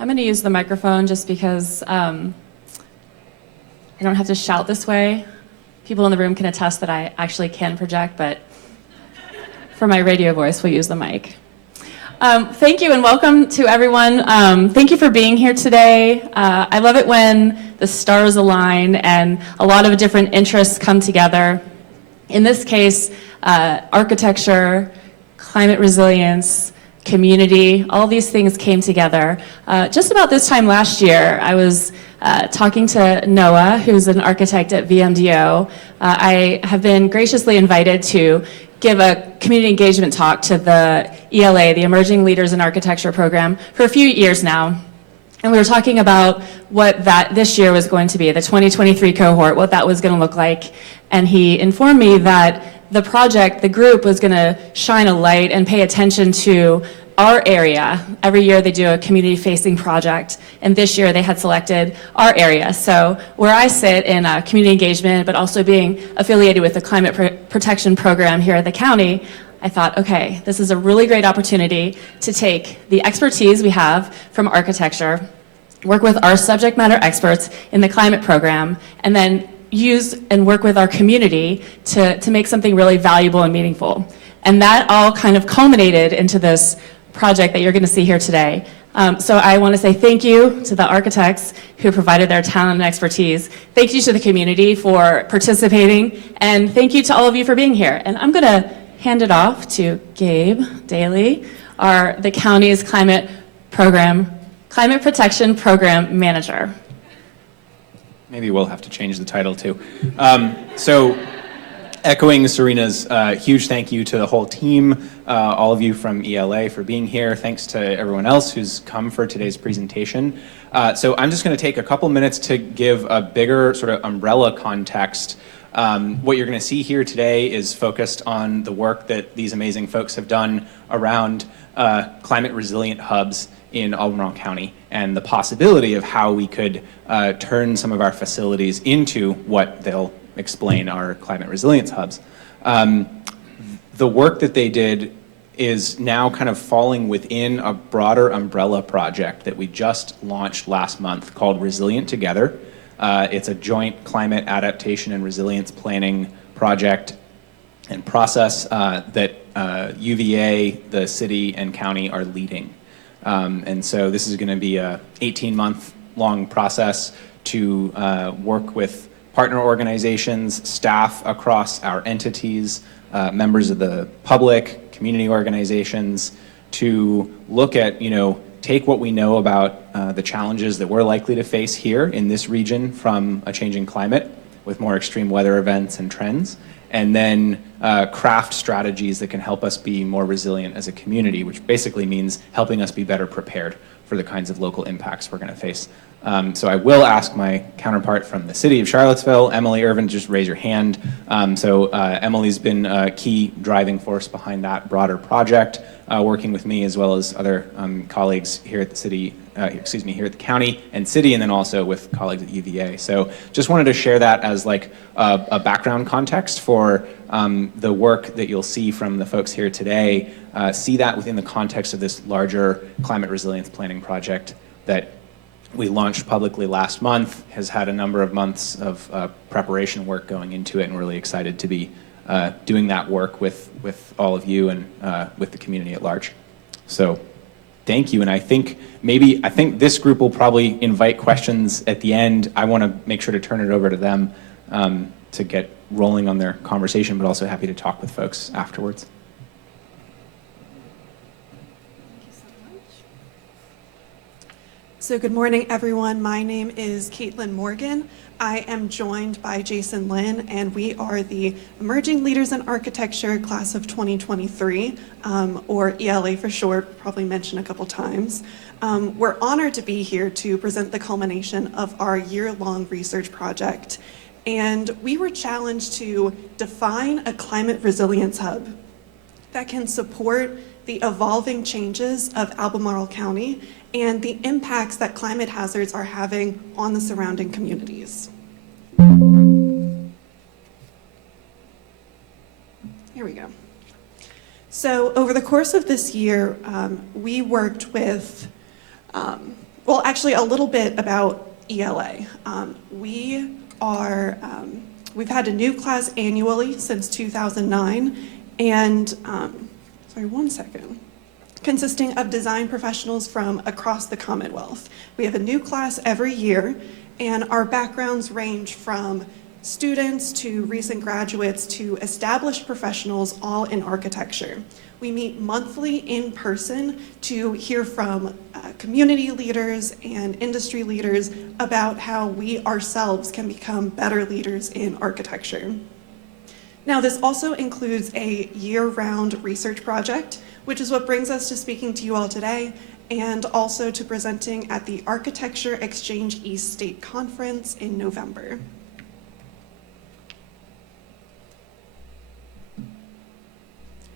I'm going to use the microphone just because I don't have to shout this way. People in the room can attest that I actually can project, but for my radio voice, we'll use the mic. Thank you and welcome to everyone. Thank you for being here today. I love it when the stars align and a lot of different interests come together. In this case, architecture, climate resilience, community, all these things came together. Just about this time last year, I was talking to Noah, who's an architect at VMDO. I have been graciously invited to give a community engagement talk to the ELA, the Emerging Leaders in Architecture program, for a few years now. And we were talking about what that this year was going to be, the 2023 cohort, what that was going to look like. And he informed me that the project, the group, was going to shine a light and pay attention to our area. Every year they do a community-facing project, and this year they had selected our area. So where I sit in community engagement, but also being affiliated with the climate protection program here at the county, I thought, okay, this is a really great opportunity to take the expertise we have from architecture, work with our subject matter experts in the climate program, and then use and work with our community to make something really valuable and meaningful. And that all kind of culminated into this project that you're going to see here today. So I want to say thank you to the architects who provided their talent and expertise. Thank you to the community for participating, and thank you to all of you for being here. And I'm going to hand it off to Gabe Daly, the county's climate protection program manager. Maybe we'll have to change the title too. So echoing Serena's huge thank you to the whole team, all of you from ELA for being here. Thanks to everyone else who's come for today's presentation. So I'm just going to take a couple minutes to give a bigger sort of umbrella context. What you're going to see here today is focused on the work that these amazing folks have done around climate resilient hubs in Albemarle County and the possibility of how we could turn some of our facilities into what they'll explain are climate resilience hubs. The work that they did is now kind of falling within a broader umbrella project that we just launched last month called Resilient Together. It's a joint climate adaptation and resilience planning project and process that UVA, the city, and county are leading. And so this is going to be a 18-month long process to work with partner organizations, staff across our entities, members of the public, community organizations, to look at, take what we know about the challenges that we're likely to face here in this region from a changing climate with more extreme weather events and trends, and then craft strategies that can help us be more resilient as a community, which basically means helping us be better prepared for the kinds of local impacts we're going to face. So I will ask my counterpart from the city of Charlottesville, Emily Irvin, just raise your hand. Emily's been a key driving force behind that broader project, working with me as well as other colleagues here at the city, here at the county and city, and then also with colleagues at UVA. So just wanted to share that as like a background context for the work that you'll see from the folks here today. See that within the context of this larger climate resilience planning project that we launched publicly last month, has had a number of months of preparation work going into it, and we're really excited to be doing that work with all of you and with the community at large. So thank you, and I think this group will probably invite questions at the end. I want to make sure to turn it over to them to get rolling on their conversation, but also happy to talk with folks afterwards. So good morning, everyone. My name is Caitlin Morgan. I am joined by Jason Lynn, and we are the Emerging Leaders in Architecture Class of 2023, or ELA for short, probably mentioned a couple times. We're honored to be here to present the culmination of our year-long research project. And we were challenged to define a climate resilience hub that can support the evolving changes of Albemarle County and the impacts that climate hazards are having on the surrounding communities. Here we go. So over the course of this year, we worked with well, actually, a little bit about ELA. We are, we've had a new class annually since 2009, and, sorry, one second, consisting of design professionals from across the Commonwealth. We have a new class every year, and our backgrounds range from students to recent graduates to established professionals, all in architecture. We meet monthly in person to hear from community leaders and industry leaders about how we ourselves can become better leaders in architecture. Now, this also includes a year-round research project, which is what brings us to speaking to you all today, and also to presenting at the Architecture Exchange East State Conference in November.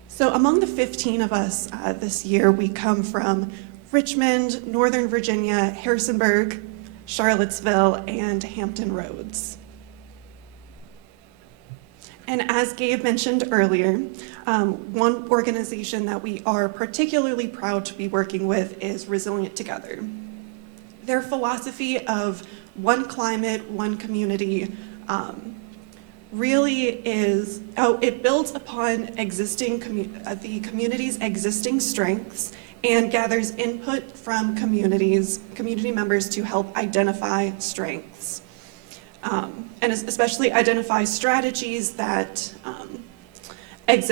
So among the 15 of us this year, we come from Richmond, Northern Virginia, Harrisonburg, Charlottesville, and Hampton Roads. And as Gabe mentioned earlier, one organization that we are particularly proud to be working with is Resilient Together. Their philosophy of one climate, one community, really is, it builds upon the community's existing strengths and gathers input from community members to help identify strengths. And especially identify strategies that I'm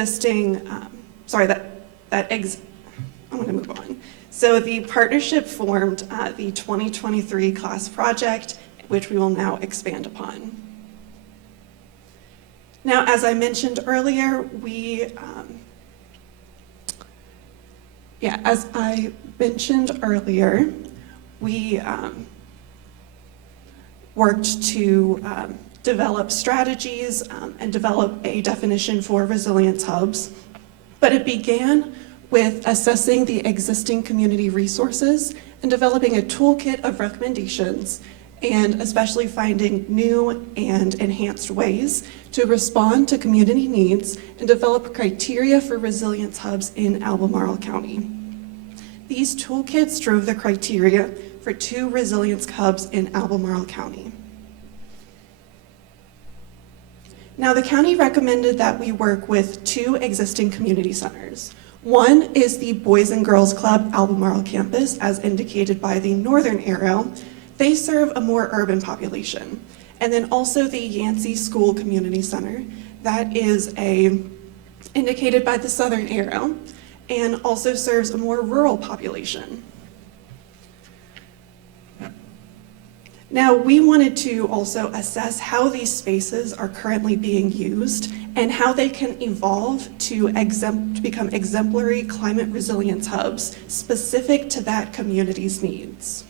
gonna move on. So the partnership formed the 2023 class project, which we will now expand upon. Now, as I mentioned earlier, we worked to develop strategies and develop a definition for resilience hubs. But it began with assessing the existing community resources and developing a toolkit of recommendations, and especially finding new and enhanced ways to respond to community needs and develop criteria for resilience hubs in Albemarle County. These toolkits drove the criteria for 2 resilience hubs in Albemarle County. Now, the county recommended that we work with 2 existing community centers. One is the Boys and Girls Club Albemarle campus, as indicated by the northern arrow. They serve a more urban population. And then also the Yancey School Community Center, that is indicated by the southern arrow, and also serves a more rural population. Now, we wanted to also assess how these spaces are currently being used and how they can evolve to become exemplary climate resilience hubs specific to that community's needs.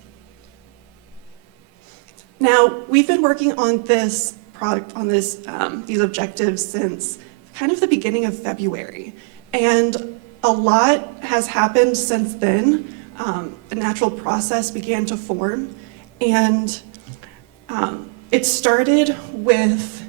Now, we've been working on this product, these objectives since kind of the beginning of February. And a lot has happened since then. A natural process began to form. And it started with,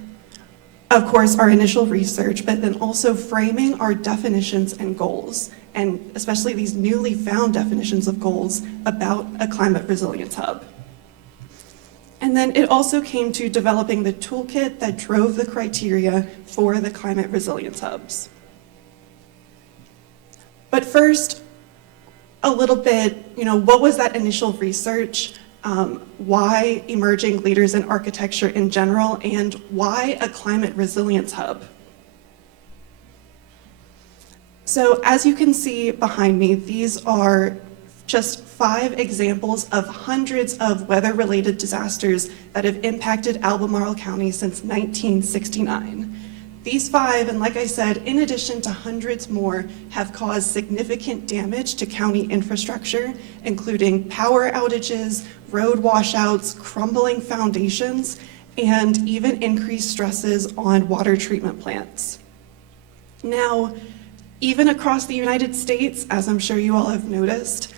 of course, our initial research, but then also framing our definitions and goals, and especially these newly found definitions of goals about a climate resilience hub. And then it also came to developing the toolkit that drove the criteria for the climate resilience hubs. But first, a little bit, what was that initial research? Why emerging leaders in architecture in general, and why a climate resilience hub? So as you can see behind me, these are just 5 examples of hundreds of weather-related disasters that have impacted Albemarle County since 1969. These 5, and like I said, in addition to hundreds more, have caused significant damage to county infrastructure, including power outages, road washouts, crumbling foundations, and even increased stresses on water treatment plants. Now, even across the United States, as I'm sure you all have noticed,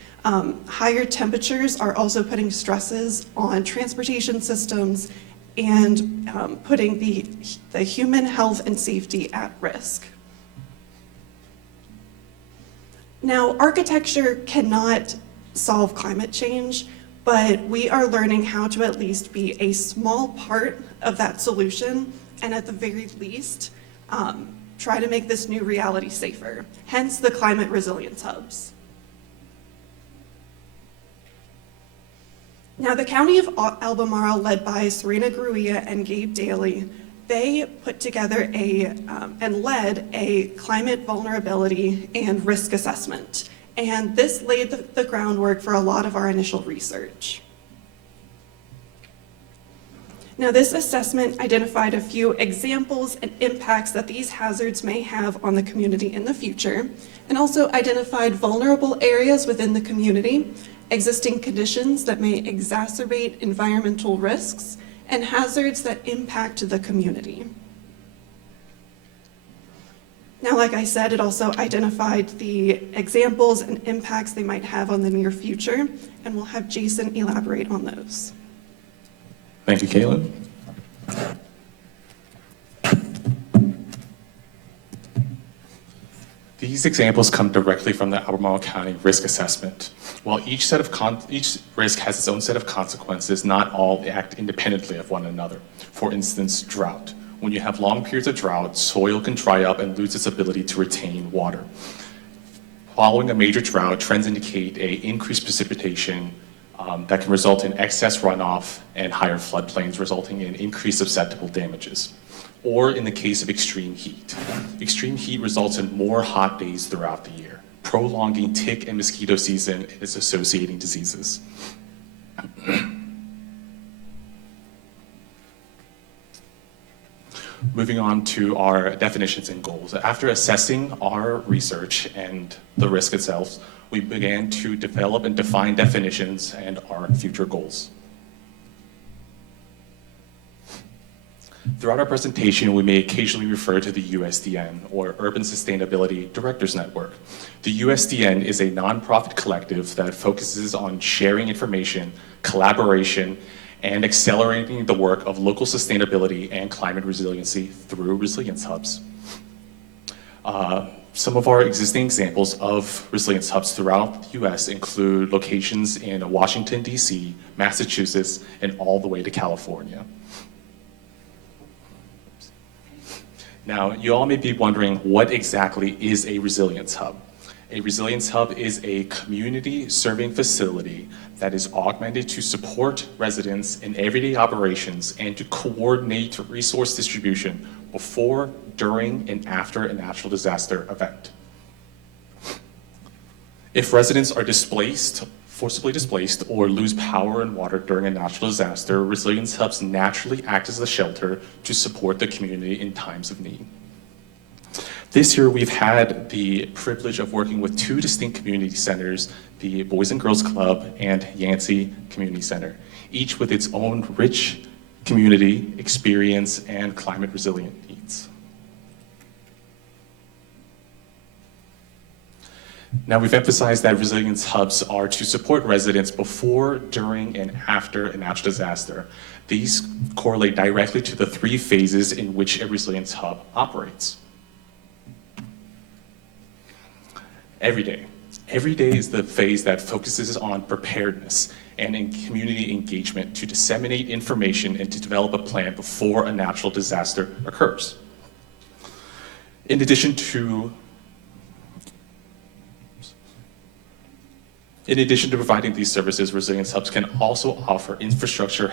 higher temperatures are also putting stresses on transportation systems and putting the human health and safety at risk. Now, architecture cannot solve climate change, but we are learning how to at least be a small part of that solution, and at the very least, try to make this new reality safer, hence the climate resilience hubs. Now, the County of Albemarle, led by Serena Gruia and Gabe Daly, they put together and led a climate vulnerability and risk assessment. And this laid the groundwork for a lot of our initial research. Now, this assessment identified a few examples and impacts that these hazards may have on the community in the future, and also identified vulnerable areas within the community, existing conditions that may exacerbate environmental risks, and hazards that impact the community. Now, like I said, it also identified the examples and impacts they might have on the near future, and we'll have Jason elaborate on those. Thank you, Caitlin. These examples come directly from the Albemarle County risk assessment. While each risk has its own set of consequences, not all act independently of one another. For instance, drought. When you have long periods of drought, soil can dry up and lose its ability to retain water. Following a major drought, trends indicate an increased precipitation that can result in excess runoff and higher floodplains, resulting in increased susceptible damages. Or in the case of extreme heat. Extreme heat results in more hot days throughout the year, prolonging tick and mosquito season and its associating diseases. Moving on to our definitions and goals. After assessing our research and the risk itself, we began to develop and define definitions and our future goals. Throughout our presentation, we may occasionally refer to the USDN, or Urban Sustainability Directors Network. The USDN is a nonprofit collective that focuses on sharing information, collaboration, and accelerating the work of local sustainability and climate resiliency through resilience hubs. Some of our existing examples of resilience hubs throughout the US include locations in Washington, DC, Massachusetts, and all the way to California. Now, you all may be wondering, what exactly is a resilience hub? A resilience hub is a community serving facility that is augmented to support residents in everyday operations and to coordinate resource distribution before, during, and after a natural disaster event. If residents are forcibly displaced, or lose power and water during a natural disaster, resilience hubs naturally act as a shelter to support the community in times of need. This year, we've had the privilege of working with two distinct community centers, the Boys and Girls Club and Yancey Community Center, each with its own rich community experience and climate resilient needs. Now, we've emphasized that resilience hubs are to support residents before, during, and after a natural disaster. These correlate directly to the three phases in which a resilience hub operates. Every day. Every day is the phase that focuses on preparedness and in community engagement to disseminate information and to develop a plan before a natural disaster occurs. In addition to providing these services, resilience hubs can also offer infrastructure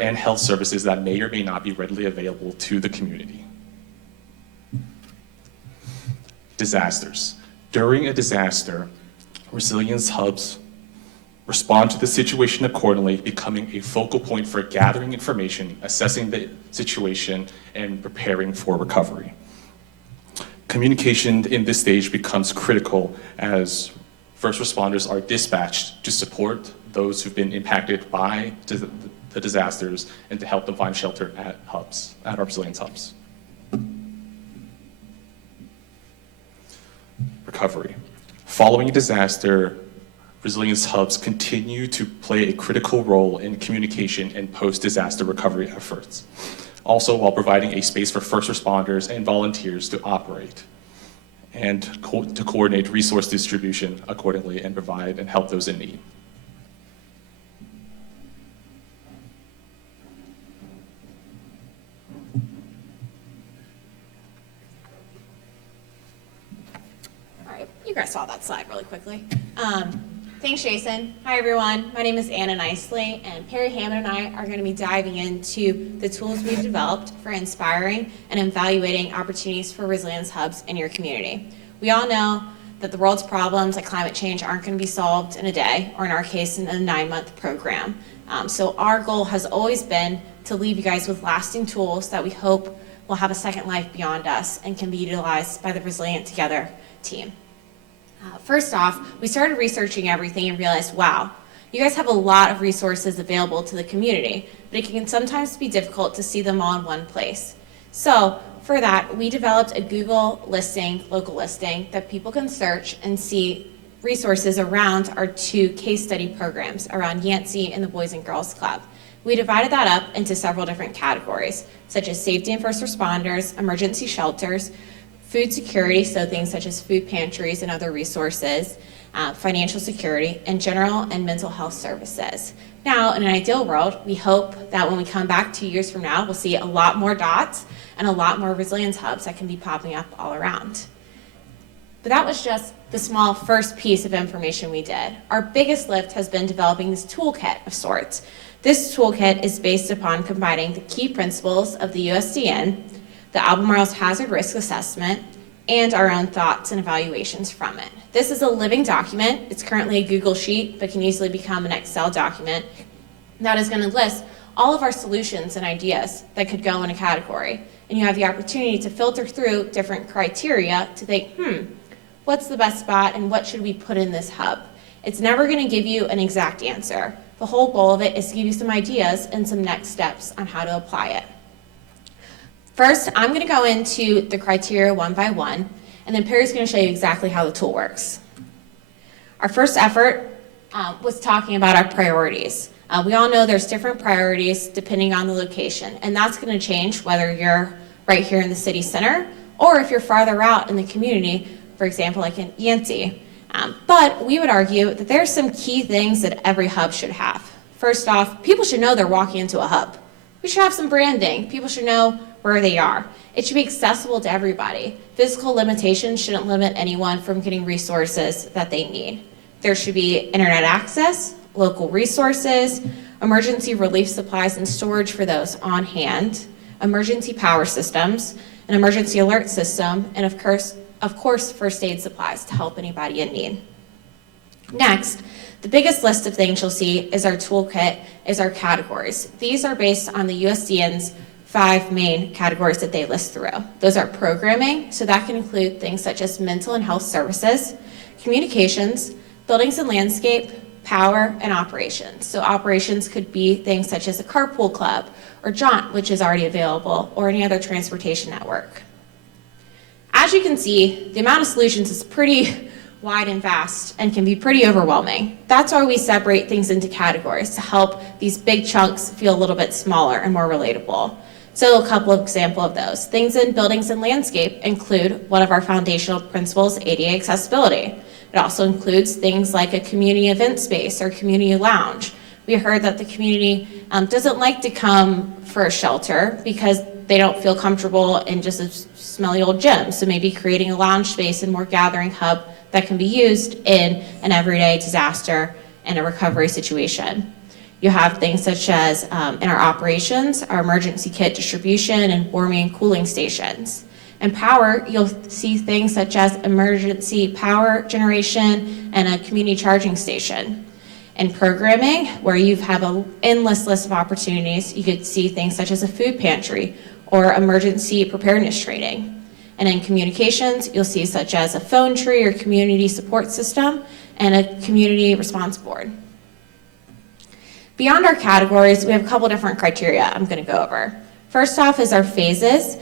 and health services that may or may not be readily available to the community. Disasters. During a disaster, resilience hubs respond to the situation accordingly, becoming a focal point for gathering information, assessing the situation, and preparing for recovery. Communication in this stage becomes critical as first responders are dispatched to support those who've been impacted by the disasters and to help them find shelter at our resilience hubs. Recovery. Following a disaster, resilience hubs continue to play a critical role in communication and post-disaster recovery efforts, also while providing a space for first responders and volunteers to operate and to coordinate resource distribution accordingly and provide and help those in need. I saw that slide really quickly. Thanks, Jason. Hi, everyone. My name is Anna Nicely, and Perry Hammond and I are going to be diving into the tools we've developed for inspiring and evaluating opportunities for resilience hubs in your community. We all know that the world's problems like climate change aren't going to be solved in a day, or in our case, in a 9-month program. So our goal has always been to leave you guys with lasting tools that we hope will have a second life beyond us and can be utilized by the Resilient Together team. First off, we started researching everything and realized, wow, you guys have a lot of resources available to the community, but it can sometimes be difficult to see them all in one place. So for that, we developed a Google listing, local listing, that people can search and see resources around our 2 case study programs around Yancey and the Boys and Girls Club. We divided that up into several different categories, such as safety and first responders, emergency shelters, food security, so things such as food pantries and other resources, financial security, and general and mental health services. Now, in an ideal world, we hope that when we come back 2 years from now, we'll see a lot more dots and a lot more resilience hubs that can be popping up all around. But that was just the small first piece of information we did. Our biggest lift has been developing this toolkit of sorts. This toolkit is based upon combining the key principles of the USDN, the Albemarle's hazard risk assessment, and our own thoughts and evaluations from it. This is a living document. It's currently a Google Sheet, but can easily become an Excel document that is going to list all of our solutions and ideas that could go in a category. And you have the opportunity to filter through different criteria to think, what's the best spot and what should we put in this hub? It's never going to give you an exact answer. The whole goal of it is to give you some ideas and some next steps on how to apply it. First, I'm going to go into the criteria one by one, and then Perry's going to show you exactly how the tool works. Our first effort was talking about our priorities. We all know there's different priorities depending on the location, and that's going to change whether you're right here in the city center or if you're farther out in the community, for example, like in Yancey. But we would argue that there's some key things that every hub should have. First off, people should know they're walking into a hub. We should have some branding. People should know where they are. It should be accessible to everybody. Physical limitations shouldn't limit anyone from getting resources that they need. There should be internet access, local resources, emergency relief supplies and storage for those on hand, emergency power systems, an emergency alert system, and of course, first aid supplies to help anybody in need. Next, the biggest list of things you'll see is our toolkit, is our categories. These are based on the USDN's 5 main categories that they list through. Those are programming, so that can include things such as mental and health services, communications, buildings and landscape, power, and operations. So operations could be things such as a carpool club, or Jaunt, which is already available, or any other transportation network. As you can see, the amount of solutions is pretty wide and vast and can be pretty overwhelming. That's why we separate things into categories to help these big chunks feel a little bit smaller and more relatable. So a couple of examples of those. Things in buildings and landscape include one of our foundational principles, ADA accessibility. It also includes things like a community event space or community lounge. We heard that the community doesn't like to come for a shelter because they don't feel comfortable in just a smelly old gym. So maybe creating a lounge space and more gathering hub that can be used in an everyday disaster and a recovery situation. You have things such as in our operations, our emergency kit distribution and warming and cooling stations. In power, you'll see things such as emergency power generation and a community charging station. In programming, where you have an endless list of opportunities, you could see things such as a food pantry or emergency preparedness training. And in communications, you'll see such as a phone tree or community support system and a community response board. Beyond our categories, we have a couple different criteria I'm going to go over. First off is our phases,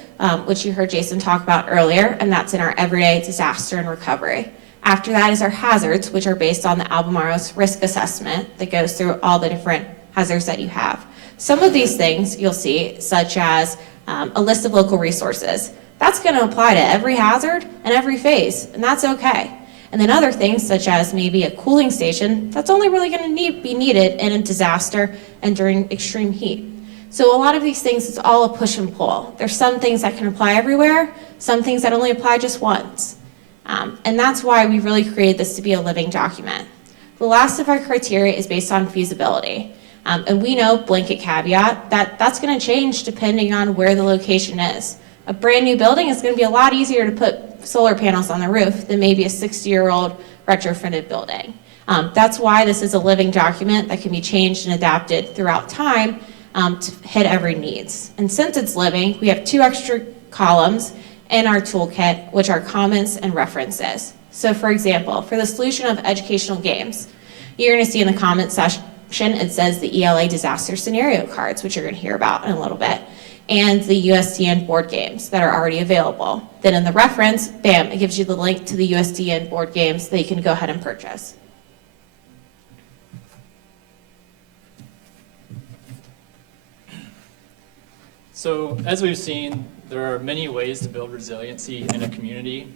which you heard Jason talk about earlier, and that's in our everyday disaster and recovery. After that is our hazards, which are based on the Albemarle's risk assessment that goes through all the different hazards that you have. Some of these things you'll see, such as a list of local resources. That's going to apply to every hazard and every phase, and that's okay. And then other things, such as maybe a cooling station, that's only really going to be needed in a disaster and during extreme heat. So a lot of these things, it's all a push and pull. There's some things that can apply everywhere, some things that only apply just once. And that's why we really created this to be a living document. The last of our criteria is based on feasibility. And we know, blanket caveat, that that's going to change depending on where the location is. A brand new building is going to be a lot easier to put solar panels on the roof than maybe a 60-year-old retrofitted building. That's why this is a living document that can be changed and adapted throughout time to hit every needs. And since it's living, we have 2 extra columns in our toolkit, which are comments and references. So for example, for the solution of educational games, you're going to see in the comment section, it says the ELA disaster scenario cards, which you're going to hear about in a little bit, and the USDN board games that are already available. Then in the reference, bam, it gives you the link to the USDN board games that you can go ahead and purchase. So as we've seen, there are many ways to build resiliency in a community.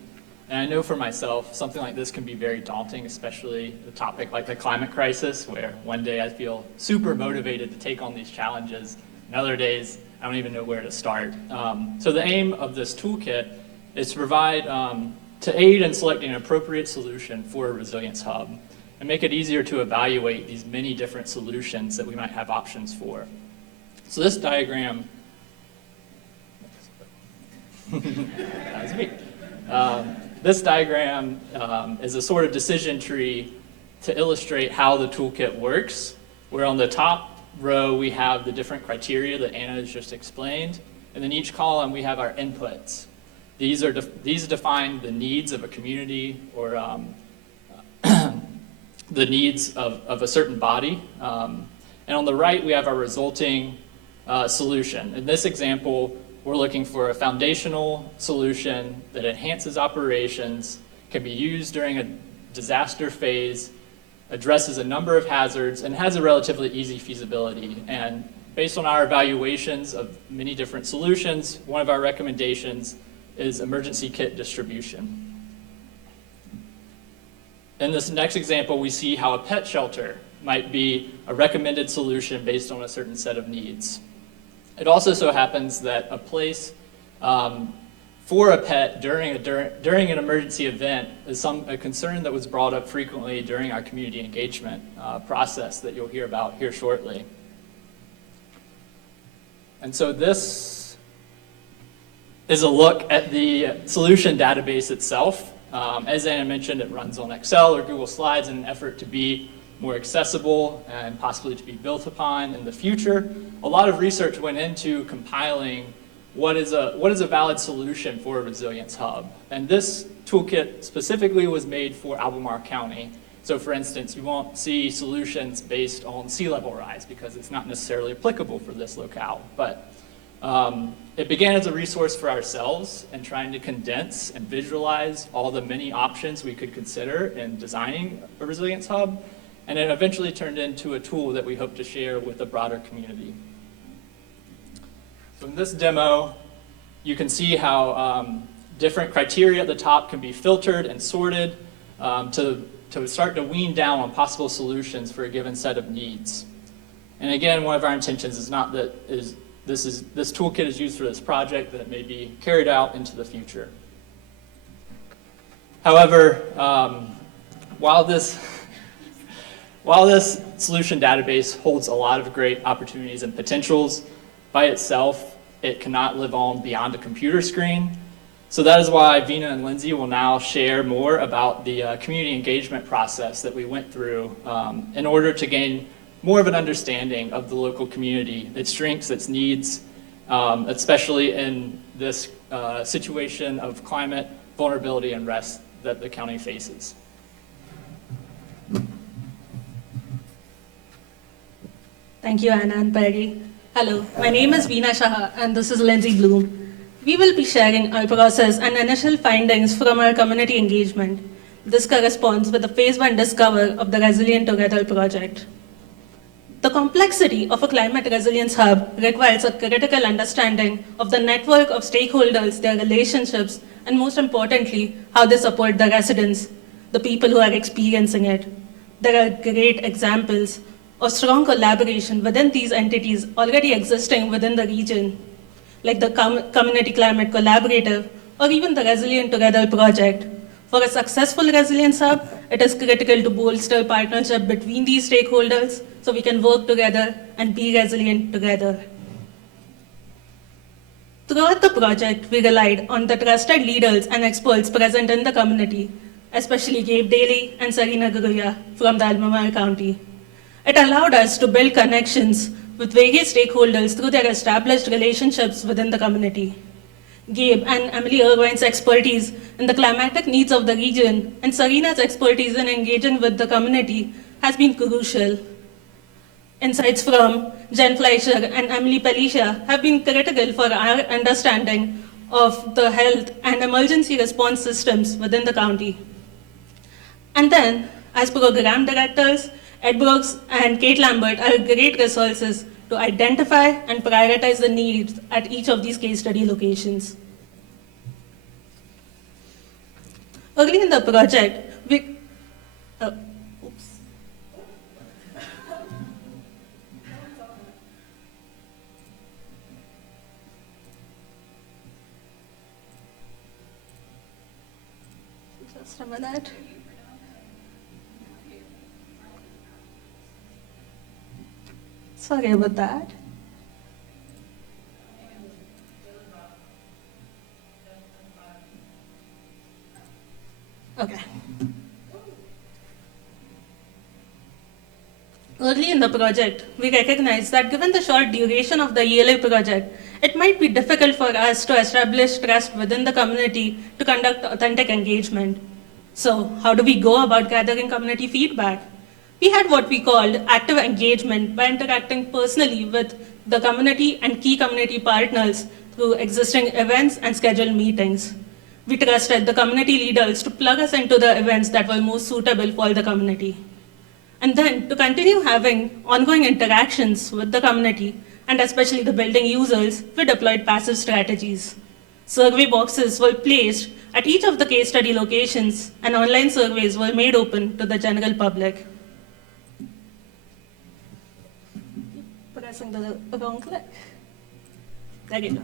And I know for myself, something like this can be very daunting, especially a topic like the climate crisis, where one day I feel super motivated to take on these challenges, and other days I don't even know where to start. So the aim of this toolkit is to provide, to aid in selecting an appropriate solution for a resilience hub, and make it easier to evaluate these many different solutions that we might have options for. So this diagram, that's me. This diagram is a sort of decision tree to illustrate how the toolkit works, where on the top row we have the different criteria that Anna has just explained, and in each column we have our inputs. These define the needs of a community or the needs of a certain body. And on the right we have our resulting solution. In this example, we're looking for a foundational solution that enhances operations, can be used during a disaster phase, addresses a number of hazards, and has a relatively easy feasibility. And based on our evaluations of many different solutions, one of our recommendations is emergency kit distribution. In this next example, we see how a pet shelter might be a recommended solution based on a certain set of needs. It also so happens that a place for a pet during an emergency event is a concern that was brought up frequently during our community engagement process that you'll hear about here shortly. And so this is a look at the solution database itself. As Anna mentioned, it runs on Excel or Google Slides in an effort to be more accessible and possibly to be built upon in the future. A lot of research went into compiling what is a valid solution for a resilience hub. And this toolkit specifically was made for Albemarle County. So for instance, you won't see solutions based on sea level rise because it's not necessarily applicable for this locale. But it began as a resource for ourselves and trying to condense and visualize all the many options we could consider in designing a resilience hub. And it eventually turned into a tool that we hope to share with the broader community. So in this demo, you can see how different criteria at the top can be filtered and sorted to start to wean down on possible solutions for a given set of needs. And again, one of our intentions is not that this toolkit is used for this project, that it may be carried out into the future. However, while this solution database holds a lot of great opportunities and potentials, by itself, it cannot live on beyond a computer screen. So that is why Vina and Lindsay will now share more about the community engagement process that we went through in order to gain more of an understanding of the local community, its strengths, its needs, especially in this situation of climate vulnerability and risk that the county faces. Thank you, Anna and Perry. Hello, my name is Veena Shah, and this is Lindsay Bloom. We will be sharing our process and initial findings from our community engagement. This corresponds with the Phase 1 Discover of the Resilient Together project. The complexity of a climate resilience hub requires a critical understanding of the network of stakeholders, their relationships, and most importantly, how they support the residents, the people who are experiencing it. There are great examples of strong collaboration within these entities already existing within the region, like the Community Climate Collaborative or even the Resilient Together project. For a successful resilience hub, it is critical to bolster partnership between these stakeholders so we can work together and be resilient together. Throughout the project, we relied on the trusted leaders and experts present in the community, especially Gabe Daly and Sarina Guruya from the Albemarle County. It allowed us to build connections with various stakeholders through their established relationships within the community. Gabe and Emily Irvine's expertise in the climatic needs of the region and Sarina's expertise in engaging with the community has been crucial. Insights from Jen Fleischer and Emily Pelicia have been critical for our understanding of the health and emergency response systems within the county. And then, as program directors, Ed Brooks and Kate Lambert are great resources to identify and prioritize the needs at each of these case study locations. Early in the project, just a minute. Sorry about that. Okay. Early in the project, we recognized that given the short duration of the ELA project, it might be difficult for us to establish trust within the community to conduct authentic engagement. So, how do we go about gathering community feedback? We had what we called active engagement by interacting personally with the community and key community partners through existing events and scheduled meetings. We trusted the community leaders to plug us into the events that were most suitable for the community. And then to continue having ongoing interactions with the community and especially the building users, we deployed passive strategies. Survey boxes were placed at each of the case study locations and online surveys were made open to the general public. Pressing the wrong click. There you go.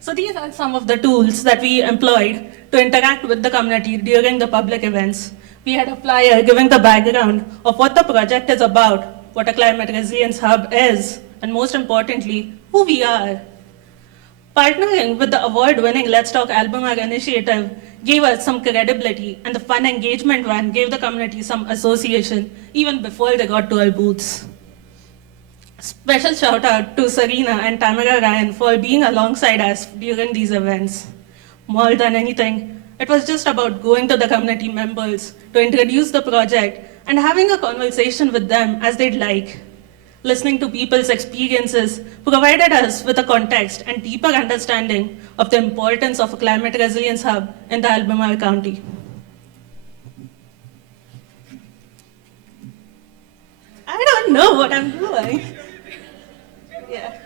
So these are some of the tools that we employed to interact with the community during the public events. We had a flyer giving the background of what the project is about, what a climate resilience hub is, and most importantly, who we are. Partnering with the award-winning Let's Talk Albemarle initiative gave us some credibility, and the fun engagement van gave the community some association even before they got to our booths. Special shout out to Sarina and Tamara Ryan for being alongside us during these events. More than anything, it was just about going to the community members to introduce the project and having a conversation with them as they'd like. Listening to people's experiences provided us with a context and deeper understanding of the importance of a climate resilience hub in the Albemarle County. I don't know what I'm doing. Yeah.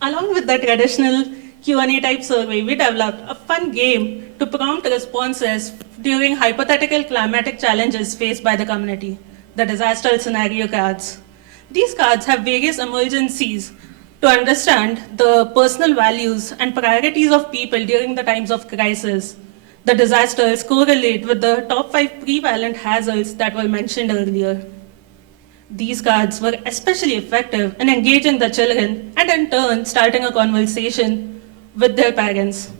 Along with the traditional Q&A type survey, we developed a fun game to prompt responses during hypothetical climatic challenges faced by the community, the disaster scenario cards. These cards have various emergencies to understand the personal values and priorities of people during the times of crisis. The disasters correlate with the top 5 prevalent hazards that were mentioned earlier. These cards were especially effective in engaging the children and in turn starting a conversation with their parents.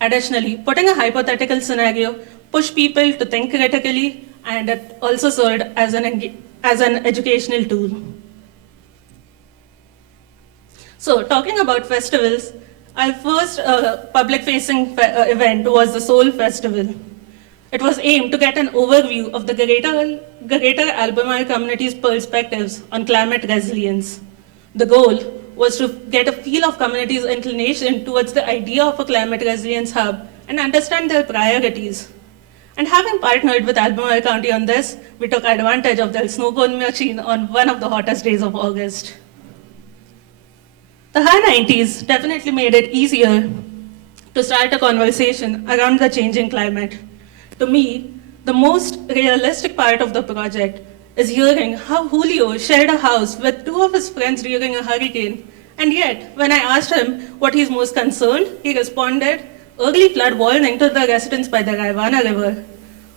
Additionally, putting a hypothetical scenario pushed people to think critically, and it also served as an educational tool. So, talking about festivals, our first public-facing event was the Soul Festival. It was aimed to get an overview of the greater Albemarle community's perspectives on climate resilience. The goal was to get a feel of community's inclination towards the idea of a climate resilience hub and understand their priorities. And having partnered with Albemarle County on this, we took advantage of their snow cone machine on one of the hottest days of August. The high 90s definitely made it easier to start a conversation around the changing climate. To me, the most realistic part of the project is hearing how Julio shared a house with two of his friends during a hurricane. And yet, when I asked him what he's most concerned, he responded, early flood warning to the residents by the Raivana River.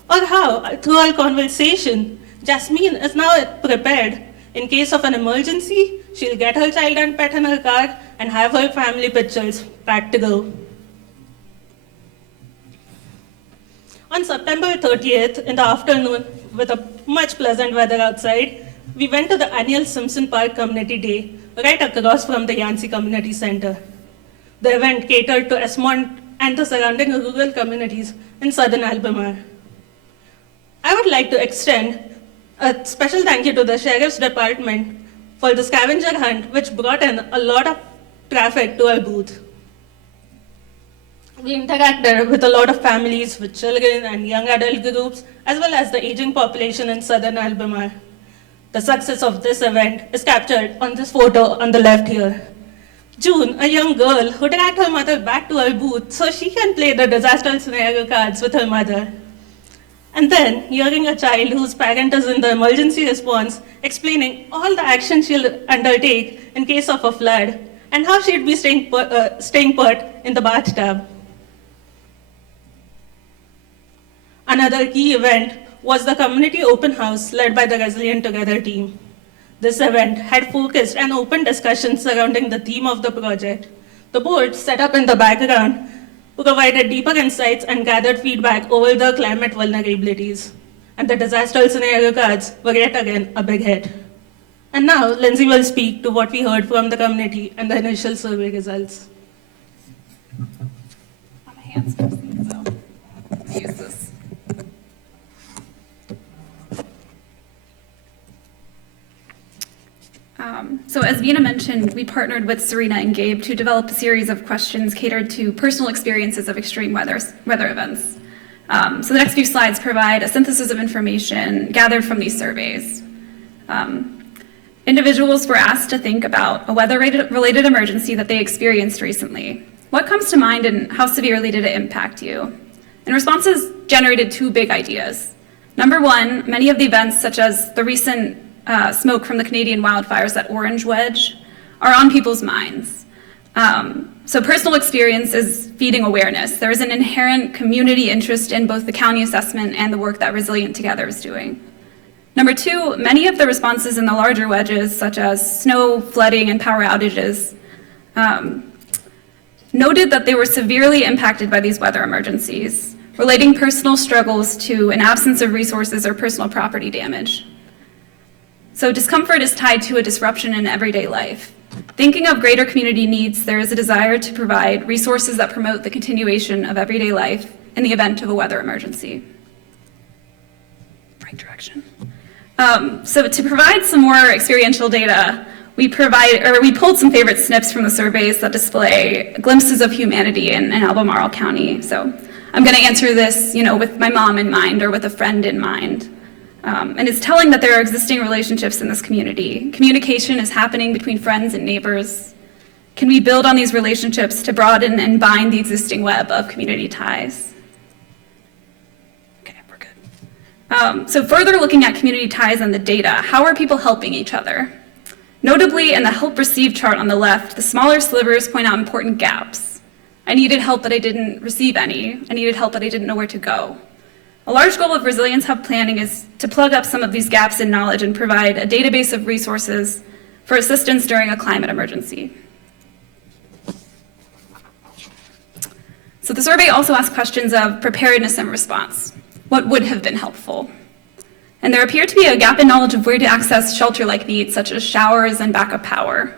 Or how, through our conversation, Jasmine is now prepared. In case of an emergency, she'll get her child and pet in her car and have her family pictures back to go. On September 30th, in the afternoon, with a much pleasant weather outside, we went to the annual Simpson Park Community Day, right across from the Yancey Community Center. The event catered to Esmond and the surrounding rural communities in southern Albemarle. I would like to extend a special thank you to the Sheriff's Department for the scavenger hunt, which brought in a lot of traffic to our booth. We interacted with a lot of families, with children and young adult groups, as well as the aging population in southern Albemarle. The success of this event is captured on this photo on the left here. June, a young girl who dragged her mother back to her booth so she can play the disaster scenario cards with her mother. And then, hearing a child whose parent is in the emergency response explaining all the actions she'll undertake in case of a flood and how she'd be staying put in the bathtub. Another key event was the community open house led by the Resilient Together team. This event had focused and open discussions surrounding the theme of the project. The board, set up in the background, provided deeper insights and gathered feedback over the climate vulnerabilities. And the disaster scenario cards were yet again a big hit. And now, Lindsay will speak to what we heard from the community and the initial survey results. My hands first, so I'll use this. So as Vina mentioned, we partnered with Serena and Gabe to develop a series of questions catered to personal experiences of extreme weather events. So the next few slides provide a synthesis of information gathered from these surveys. Individuals were asked to think about a weather-related emergency that they experienced recently. What comes to mind and how severely did it impact you? And responses generated two big ideas. Number one, many of the events, such as the recent smoke from the Canadian wildfires at Orange Wedge, are on people's minds. So personal experience is feeding awareness. There is an inherent community interest in both the county assessment and the work that Resilient Together is doing. Number two, many of the responses in the larger wedges, such as snow, flooding, and power outages, noted that they were severely impacted by these weather emergencies, relating personal struggles to an absence of resources or personal property damage. So discomfort is tied to a disruption in everyday life. Thinking of greater community needs, there is a desire to provide resources that promote the continuation of everyday life in the event of a weather emergency. Right direction. So to provide some more experiential data, we pulled some favorite snips from the surveys that display glimpses of humanity in Albemarle County. So I'm going to answer this, with my mom in mind or with a friend in mind. And it's telling that there are existing relationships in this community. Communication is happening between friends and neighbors. Can we build on these relationships to broaden and bind the existing web of community ties? Okay, we're good. So further looking at community ties and the data, how are people helping each other? Notably, in the help received chart on the left, the smaller slivers point out important gaps. I needed help, but I didn't receive any. I needed help, but I didn't know where to go. A large goal of Resilience Hub planning is to plug up some of these gaps in knowledge and provide a database of resources for assistance during a climate emergency. So the survey also asked questions of preparedness and response. What would have been helpful? And there appeared to be a gap in knowledge of where to access shelter-like needs, such as showers and backup power.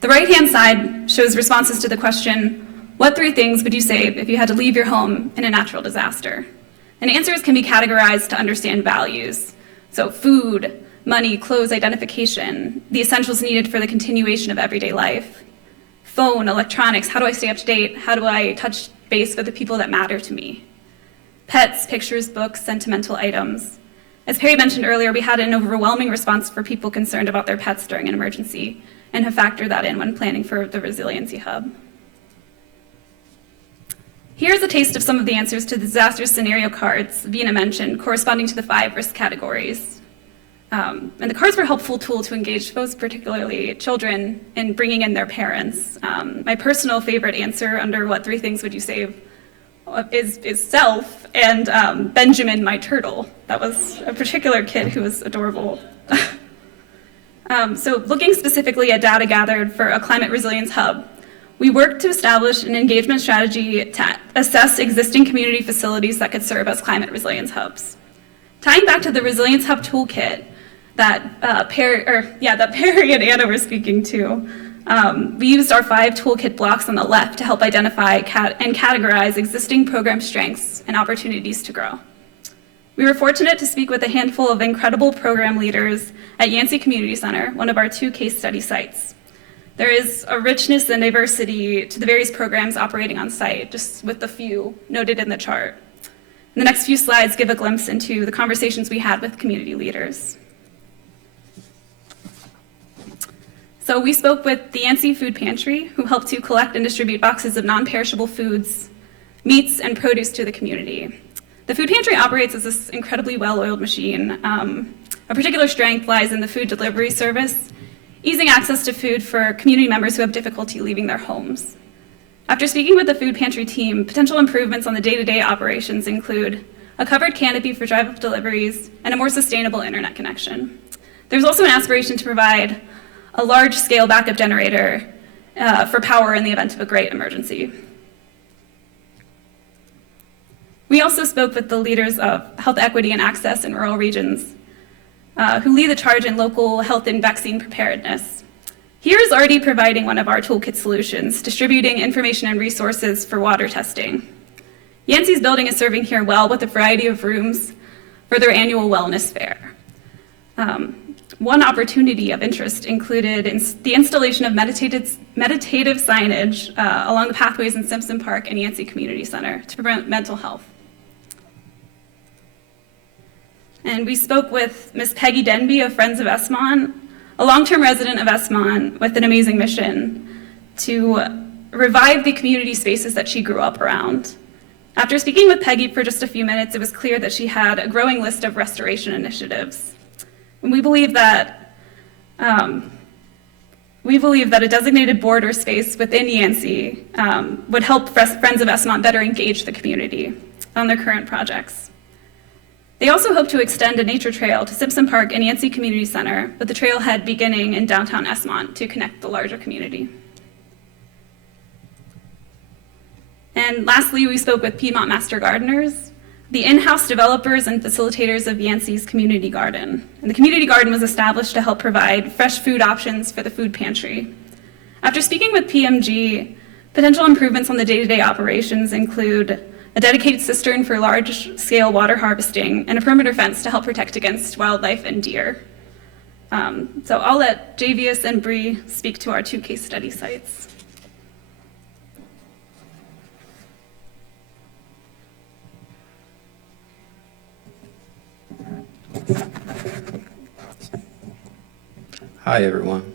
The right-hand side shows responses to the question, what 3 things would you save if you had to leave your home in a natural disaster? And answers can be categorized to understand values. So food, money, clothes, identification, the essentials needed for the continuation of everyday life. Phone, electronics, how do I stay up to date? How do I touch base with the people that matter to me? Pets, pictures, books, sentimental items. As Perry mentioned earlier, we had an overwhelming response for people concerned about their pets during an emergency and have factored that in when planning for the Resiliency Hub. Here's a taste of some of the answers to the disaster scenario cards Vina mentioned, corresponding to the 5 risk categories. And the cards were a helpful tool to engage folks, particularly children, in bringing in their parents. My personal favorite answer under what 3 things would you save is self and Benjamin, my turtle. That was a particular kid who was adorable. So looking specifically at data gathered for a climate resilience hub, we worked to establish an engagement strategy to assess existing community facilities that could serve as climate resilience hubs. Tying back to the Resilience Hub toolkit that Perry and Anna were speaking to, we used our 5 toolkit blocks on the left to help identify and categorize existing program strengths and opportunities to grow. We were fortunate to speak with a handful of incredible program leaders at Yancey Community Center, one of our 2 case study sites. There is a richness and diversity to the various programs operating on site, just with the few noted in the chart. And the next few slides give a glimpse into the conversations we had with community leaders. So we spoke with the Yancey Food Pantry, who helped to collect and distribute boxes of non-perishable foods, meats, and produce to the community. The food pantry operates as this incredibly well-oiled machine. A particular strength lies in the food delivery service, easing access to food for community members who have difficulty leaving their homes. After speaking with the food pantry team, potential improvements on the day-to-day operations include a covered canopy for drive-up deliveries and a more sustainable internet connection. There's also an aspiration to provide a large-scale backup generator for power in the event of a great emergency. We also spoke with the leaders of health equity and access in rural regions, who lead the charge in local health and vaccine preparedness. Here is already providing one of our toolkit solutions, distributing information and resources for water testing. Yancey's building is serving here well with a variety of rooms for their annual wellness fair. One opportunity of interest included the installation of meditative signage along the pathways in Simpson Park and Yancey Community Center to promote mental health. And we spoke with Ms. Peggy Denby of Friends of Esmond, a long-term resident of Esmond with an amazing mission to revive the community spaces that she grew up around. After speaking with Peggy for just a few minutes, it was clear that she had a growing list of restoration initiatives. And we believe that a designated board or space within Yancey would help Friends of Esmond better engage the community on their current projects. They also hope to extend a nature trail to Simpson Park and Yancey Community Center, with the trailhead beginning in downtown Esmond to connect the larger community. And lastly, we spoke with Piedmont Master Gardeners, the in-house developers and facilitators of Yancey's Community Garden. And the Community Garden was established to help provide fresh food options for the food pantry. After speaking with PMG, potential improvements on the day-to-day operations include a dedicated cistern for large-scale water harvesting, and a perimeter fence to help protect against wildlife and deer. So I'll let Javius and Bree speak to our 2 case study sites. Hi, everyone.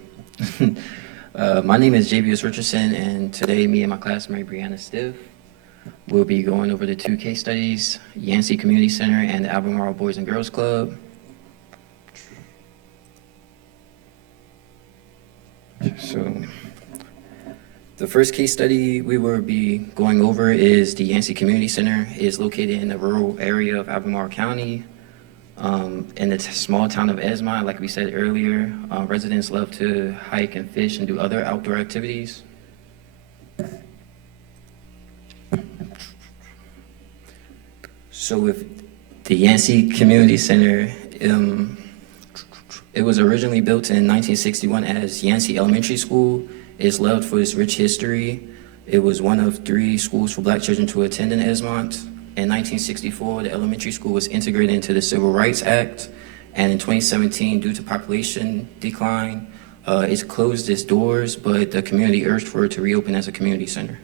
My name is Javius Richardson, and today me and my classmate Brianna Stiv will be going over the 2 case studies, Yancey Community Center and the Albemarle Boys and Girls Club. So the first case study we will be going over is the Yancey Community Center. It is located in the rural area of Albemarle County. In the small town of Esmond, like we said earlier, residents love to hike and fish and do other outdoor activities. So with the Yancey Community Center, it was originally built in 1961 as Yancey Elementary School. It is loved for its rich history. It was one of 3 schools for Black children to attend in Esmond. In 1964, the elementary school was integrated into the Civil Rights Act, and in 2017, due to population decline, it closed its doors, but the community urged for it to reopen as a community center.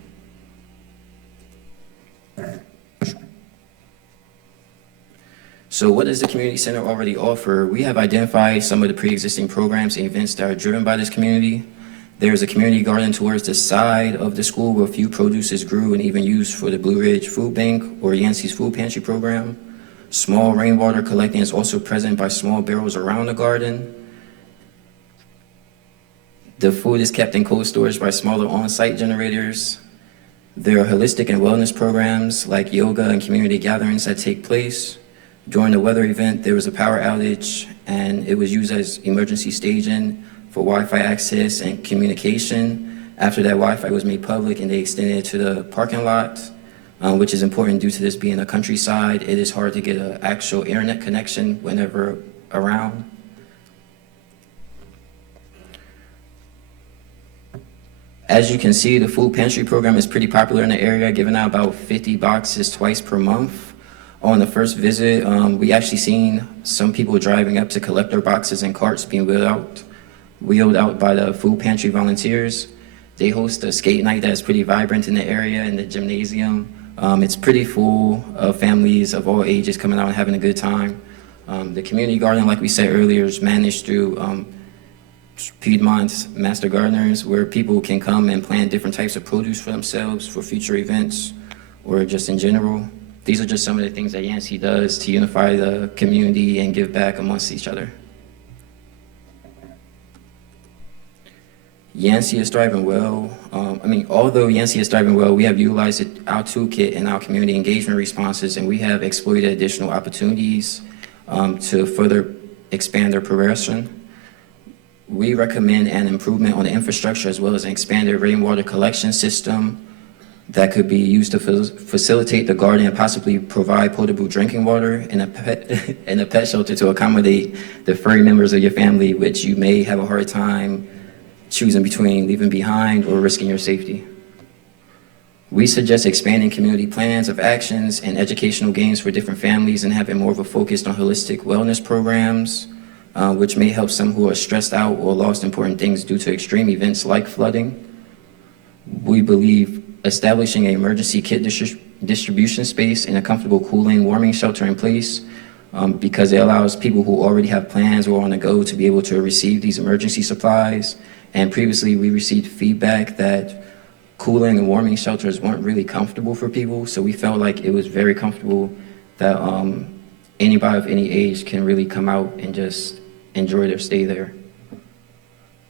So what does the community center already offer? We have identified some of the pre-existing programs and events that are driven by this community. There's a community garden towards the side of the school where a few produces grew and even used for the Blue Ridge Food Bank or Yancey's Food Pantry program. Small rainwater collecting is also present by small barrels around the garden. The food is kept in cold storage by smaller on-site generators. There are holistic and wellness programs like yoga and community gatherings that take place. During the weather event, there was a power outage, and it was used as emergency staging for Wi-Fi access and communication. After that, Wi-Fi was made public and they extended it to the parking lot, which is important due to this being a countryside. It is hard to get an actual internet connection whenever around. As you can see, the food pantry program is pretty popular in the area, giving out about 50 boxes twice per month. On the first visit, we actually seen some people driving up to collect their boxes and carts being wheeled out by the food pantry volunteers. They host a skate night that's pretty vibrant in the area in the gymnasium. It's pretty full of families of all ages coming out and having a good time. The community garden, like we said earlier, is managed through Piedmont's Master Gardeners, where people can come and plant different types of produce for themselves for future events or just in general. These are just some of the things that Yancey does to unify the community and give back amongst each other. Yancey is thriving well. Although Yancey is thriving well, we have utilized our toolkit in our community engagement responses, and we have exploited additional opportunities to further expand their progression. We recommend an improvement on the infrastructure as well as an expanded rainwater collection system that could be used to facilitate the garden and possibly provide potable drinking water and a pet shelter to accommodate the furry members of your family, which you may have a hard time choosing between leaving behind or risking your safety. We suggest expanding community plans of actions and educational games for different families and having more of a focus on holistic wellness programs, which may help some who are stressed out or lost important things due to extreme events like flooding. We believe establishing an emergency kit distribution space and a comfortable cooling, warming shelter in place because it allows people who already have plans or on the go to be able to receive these emergency supplies. And previously we received feedback that cooling and warming shelters weren't really comfortable for people, so we felt like it was very comfortable that anybody of any age can really come out and just enjoy their stay there.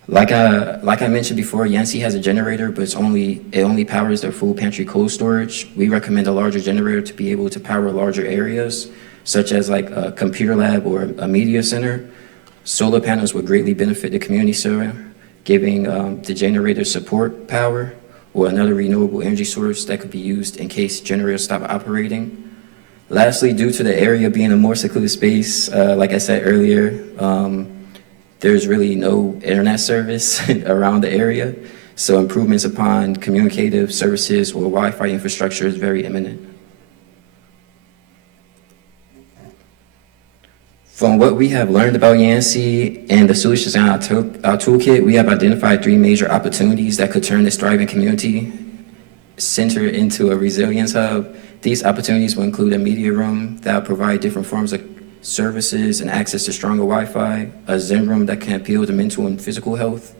Like I mentioned before, Yancey has a generator, but it only powers their food pantry cold storage. We recommend a larger generator to be able to power larger areas, such as like a computer lab or a media center. Solar panels would greatly benefit the community center, giving the generator support power or another renewable energy source that could be used in case generators stop operating. Lastly, due to the area being a more secluded space, like I said earlier, there's really no internet service around the area, so improvements upon communicative services or Wi-Fi infrastructure is very imminent. From what we have learned about Yancey and the solutions in our toolkit, we have identified 3 major opportunities that could turn this thriving community center into a resilience hub. These opportunities will include a media room that will provide different forms of services and access to stronger Wi-Fi, a Zen room that can appeal to mental and physical health,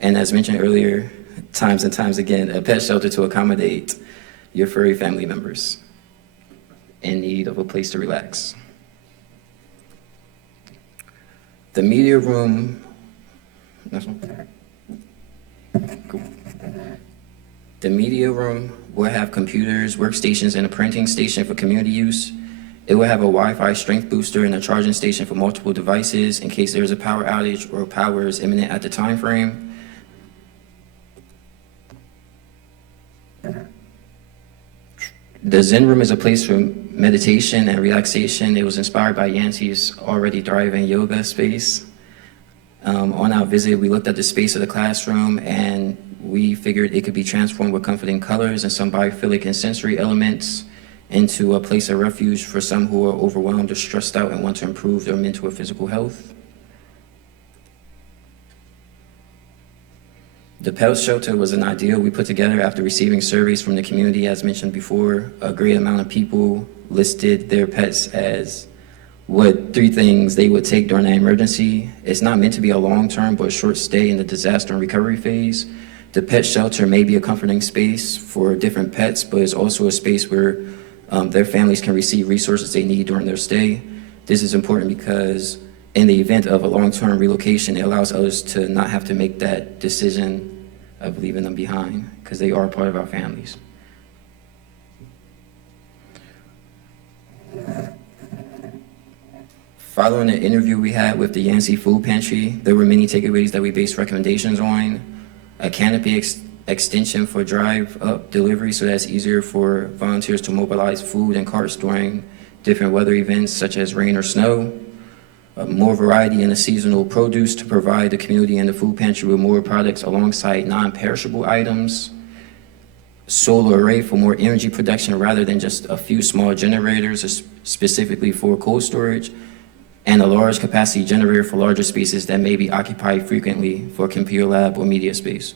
and as mentioned earlier, times and times again, a pet shelter to accommodate your furry family members in need of a place to relax. The media room, next one. Cool. The media room will have computers, workstations, and a printing station for community use. It will have a Wi-Fi strength booster and a charging station for multiple devices in case there's a power outage or power is imminent at the time frame. The Zen room is a place for meditation and relaxation. It was inspired by Yancey's already thriving yoga space. On our visit, we looked at the space of the classroom and we figured it could be transformed with comforting colors and some biophilic and sensory elements into a place of refuge for some who are overwhelmed or stressed out and want to improve their mental or physical health. The pet shelter was an ideal we put together after receiving surveys from the community. As mentioned before, a great amount of people listed their pets as what 3 things they would take during an emergency. It's not meant to be a long-term but a short stay in the disaster and recovery phase. The pet shelter may be a comforting space for different pets, but it's also a space where their families can receive resources they need during their stay. This is important because in the event of a long-term relocation, it allows others to not have to make that decision of leaving them behind because they are part of our families. Following the interview we had with the Yancey Food Pantry, there were many takeaways that we based recommendations on. A canopy extension for drive-up delivery so that's easier for volunteers to mobilize food and carts during different weather events such as rain or snow. More variety in the seasonal produce to provide the community and the food pantry with more products alongside non-perishable items. Solar array for more energy production rather than just a few small generators specifically for cold storage. And a large capacity generator for larger spaces that may be occupied frequently for computer lab or media space.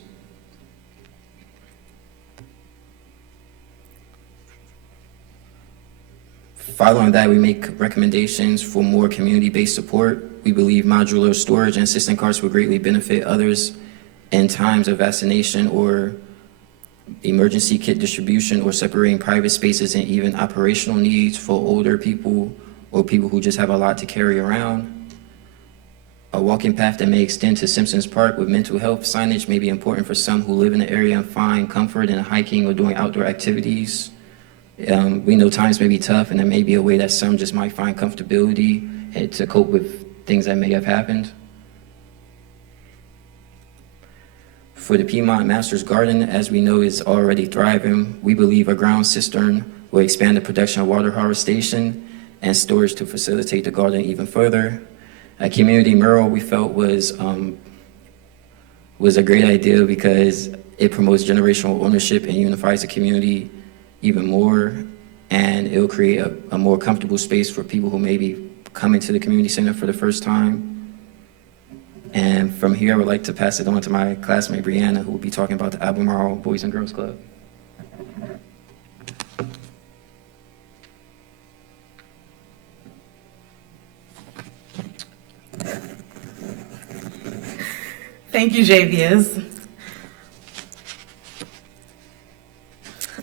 Following that, we make recommendations for more community-based support. We believe modular storage and assistant carts will greatly benefit others in times of vaccination or emergency kit distribution or separating private spaces and even operational needs for older people or people who just have a lot to carry around. A walking path that may extend to Simpsons Park with mental health signage may be important for some who live in the area and find comfort in hiking or doing outdoor activities. We know times may be tough and there may be a way that some just might find comfortability to cope with things that may have happened. For the Piedmont Masters Garden, as we know is already thriving, we believe a ground cistern will expand the production of water harvestation and storage to facilitate the garden even further. A community mural we felt was a great idea because it promotes generational ownership and unifies the community even more, and it'll create a more comfortable space for people who may be coming to the community center for the first time. And from here, I would like to pass it on to my classmate, Brianna, who will be talking about the Albemarle Boys and Girls Club. Thank you, Javius.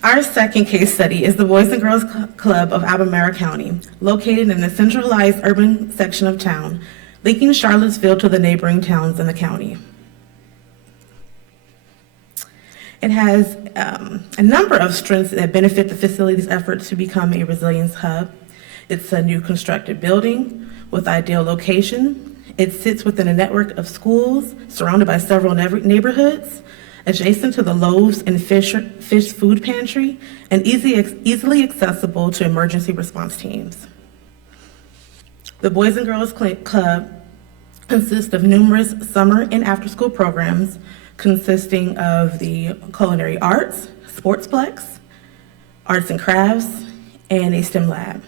Our second case study is the Boys and Girls Club of Albemarle County, located in the centralized urban section of town, linking Charlottesville to the neighboring towns in the county. It has a number of strengths that benefit the facility's efforts to become a resilience hub. It's a new constructed building with ideal location. It sits within a network of schools surrounded by several neighborhoods, adjacent to the Loaves and Fish Food Pantry, and easily accessible to emergency response teams. The Boys and Girls Club consists of numerous summer and after-school programs consisting of the culinary arts, sportsplex, arts and crafts, and a STEM lab.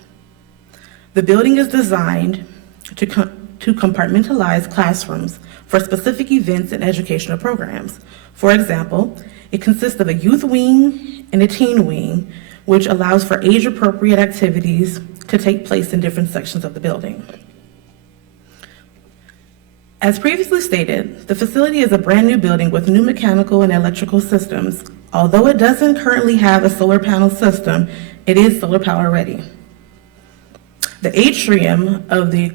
The building is designed to compartmentalize classrooms for specific events and educational programs. For example, it consists of a youth wing and a teen wing, which allows for age-appropriate activities to take place in different sections of the building. As previously stated, the facility is a brand-new building with new mechanical and electrical systems. Although it doesn't currently have a solar panel system, it is solar power ready. The atrium of the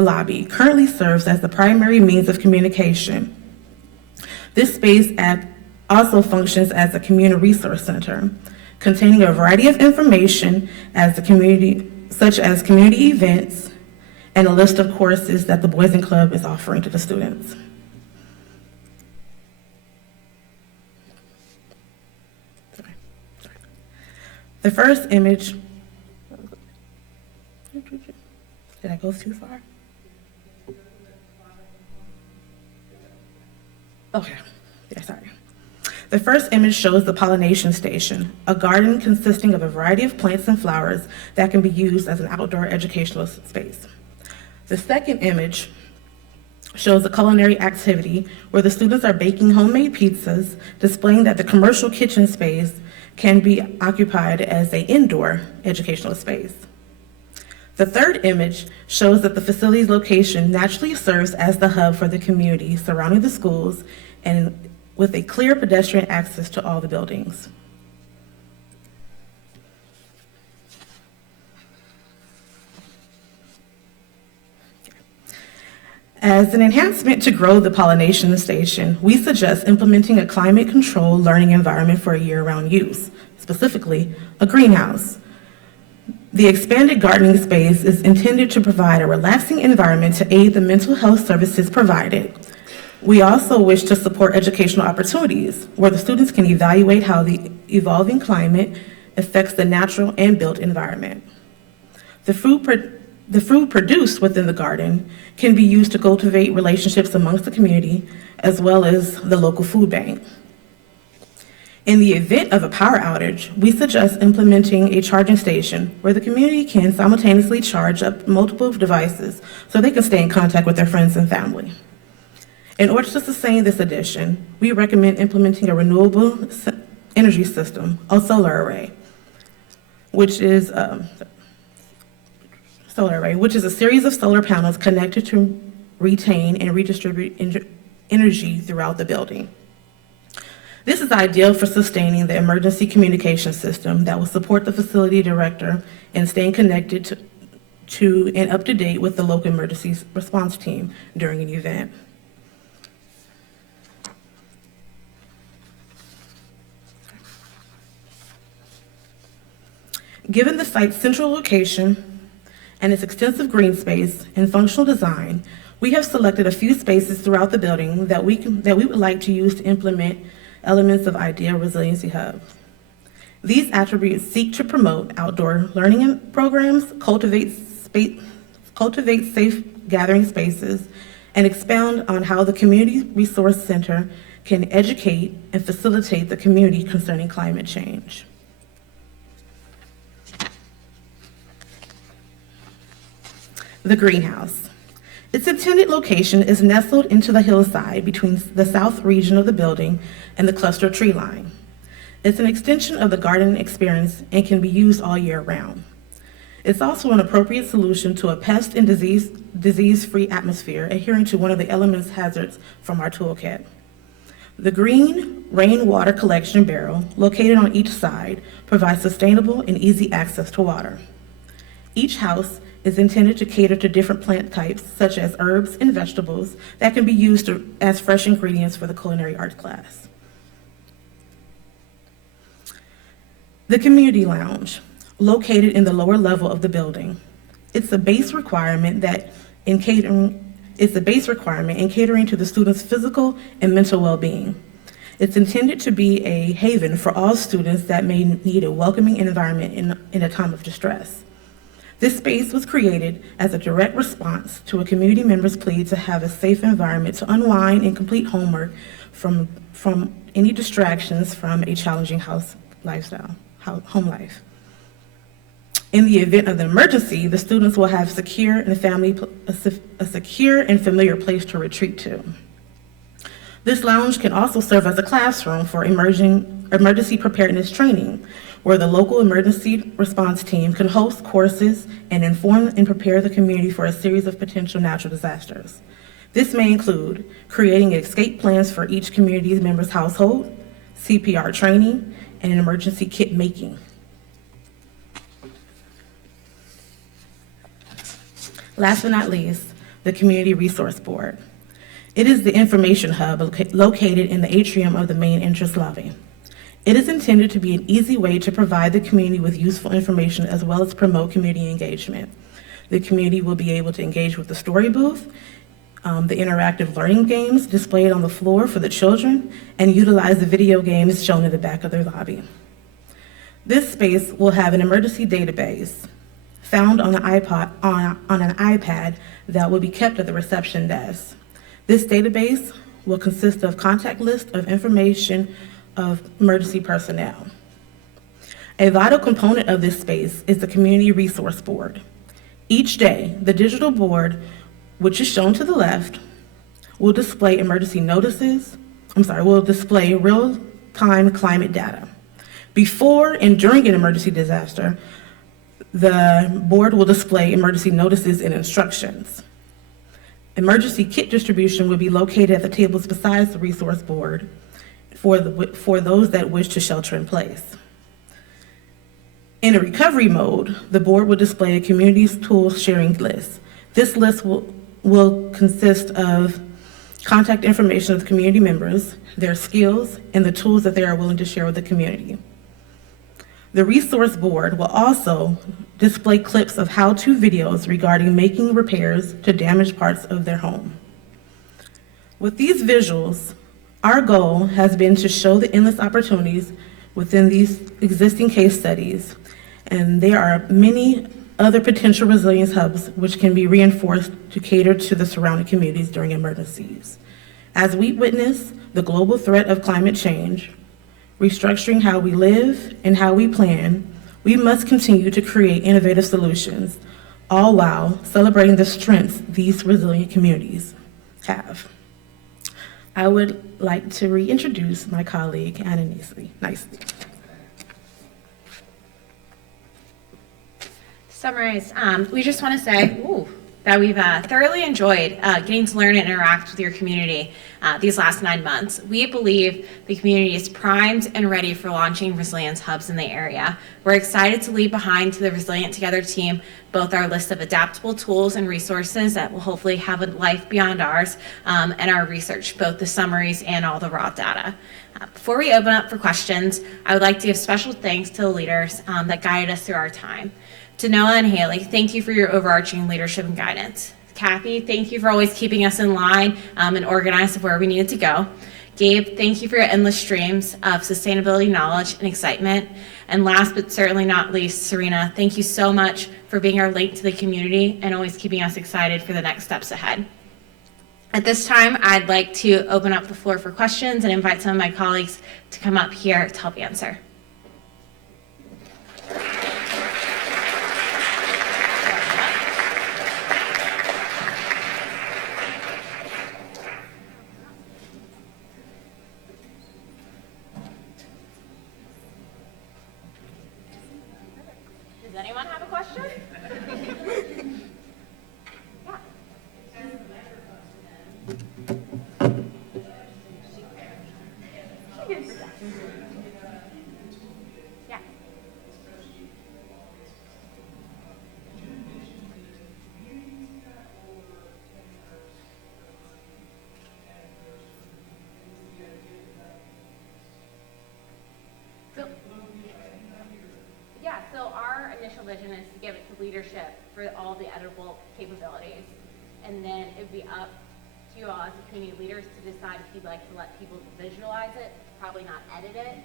lobby currently serves as the primary means of communication. This space also functions as a community resource center, containing a variety of information such as community events and a list of courses that the Boys and Club is offering to the students. The first image, did I go too far? Okay, yeah, sorry. The first image shows the pollination station, a garden consisting of a variety of plants and flowers that can be used as an outdoor educational space. The second image shows a culinary activity where the students are baking homemade pizzas, displaying that the commercial kitchen space can be occupied as an indoor educational space. The third image shows that the facility's location naturally serves as the hub for the community surrounding the schools and with a clear pedestrian access to all the buildings. As an enhancement to grow the pollination station, we suggest implementing a climate-controlled learning environment for a year-round use, specifically a greenhouse. The expanded gardening space is intended to provide a relaxing environment to aid the mental health services provided. We also wish to support educational opportunities where the students can evaluate how the evolving climate affects the natural and built environment. The food produced within the garden can be used to cultivate relationships amongst the community as well as the local food bank. In the event of a power outage, we suggest implementing a charging station where the community can simultaneously charge up multiple devices so they can stay in contact with their friends and family. In order to sustain this addition, we recommend implementing a renewable energy system, a solar array, which is a series of solar panels connected to retain and redistribute energy throughout the building. This is ideal for sustaining the emergency communication system that will support the facility director in staying connected to and up to date with the local emergency response team during an event. Given the site's central location and its extensive green space and functional design, we have selected a few spaces throughout the building that we would like to use to implement elements of IDEA Resiliency Hub. These attributes seek to promote outdoor learning programs, cultivate safe gathering spaces, and expound on how the Community Resource Center can educate and facilitate the community concerning climate change. The greenhouse. Its intended location is nestled into the hillside between the south region of the building and the cluster tree line. It's an extension of the garden experience and can be used all year round. It's also an appropriate solution to a pest and disease-free atmosphere, adhering to one of the elements hazards from our toolkit. The green rainwater collection barrel, located on each side, provides sustainable and easy access to water. Each house is intended to cater to different plant types, such as herbs and vegetables, that can be used as fresh ingredients for the culinary arts class. The community lounge, located in the lower level of the building. It's a base requirement in catering to the students' physical and mental well-being. It's intended to be a haven for all students that may need a welcoming environment in a time of distress. This space was created as a direct response to a community member's plea to have a safe environment to unwind and complete homework from any distractions from a challenging home life. In the event of an emergency, the students will have a secure and familiar place to retreat to. This lounge can also serve as a classroom for emergency preparedness training, where the local emergency response team can host courses and inform and prepare the community for a series of potential natural disasters. This may include creating escape plans for each community member's household, CPR training, and an emergency kit making. Last but not least, the Community Resource Board. It is the information hub located in the atrium of the main entrance lobby. It is intended to be an easy way to provide the community with useful information as well as promote community engagement. The community will be able to engage with the story booth, the interactive learning games displayed on the floor for the children, and utilize the video games shown in the back of their lobby. This space will have an emergency database found on an iPad that will be kept at the reception desk. This database will consist of contact list of information of emergency personnel. A vital component of this space is the Community Resource Board. Each day, the digital board, which is shown to the left, will display real-time climate data. Before and during an emergency disaster, the board will display emergency notices and instructions. Emergency kit distribution will be located at the tables besides the resource board for those that wish to shelter in place. In a recovery mode, the board will display a community's tools sharing list. This list will will consist of contact information of the community members, their skills, and the tools that they are willing to share with the community. The resource board will also display clips of how-to videos regarding making repairs to damaged parts of their home. With these visuals, our goal has been to show the endless opportunities within these existing case studies, and there are many other potential resilience hubs which can be reinforced to cater to the surrounding communities during emergencies. As we witness the global threat of climate change, restructuring how we live and how we plan, we must continue to create innovative solutions, all while celebrating the strengths these resilient communities have. I would like to reintroduce my colleague, Anna Nicely. Summarize, we just want to say that we've thoroughly enjoyed getting to learn and interact with your community these last 9 months. We believe the community is primed and ready for launching resilience hubs in the area. We're excited to leave behind to the Resilient Together team both our list of adaptable tools and resources that will hopefully have a life beyond ours, and our research, both the summaries and all the raw data. Before we open up for questions, I would like to give special thanks to the leaders that guided us through our time. To Noah and Haley, thank you for your overarching leadership and guidance. Kathy, thank you for always keeping us in line and organized of where we needed to go. Gabe, thank you for your endless streams of sustainability knowledge and excitement. And last but certainly not least, Serena, thank you so much for being our link to the community and always keeping us excited for the next steps ahead. At this time, I'd like to open up the floor for questions and invite some of my colleagues to come up here to help answer. Does anyone have a question? Yeah. Yeah. So our initial vision is to give it to leadership for all the editable capabilities. And then it'd be up to you all as the community leaders to decide if you'd like to let people visualize it, probably not edit it,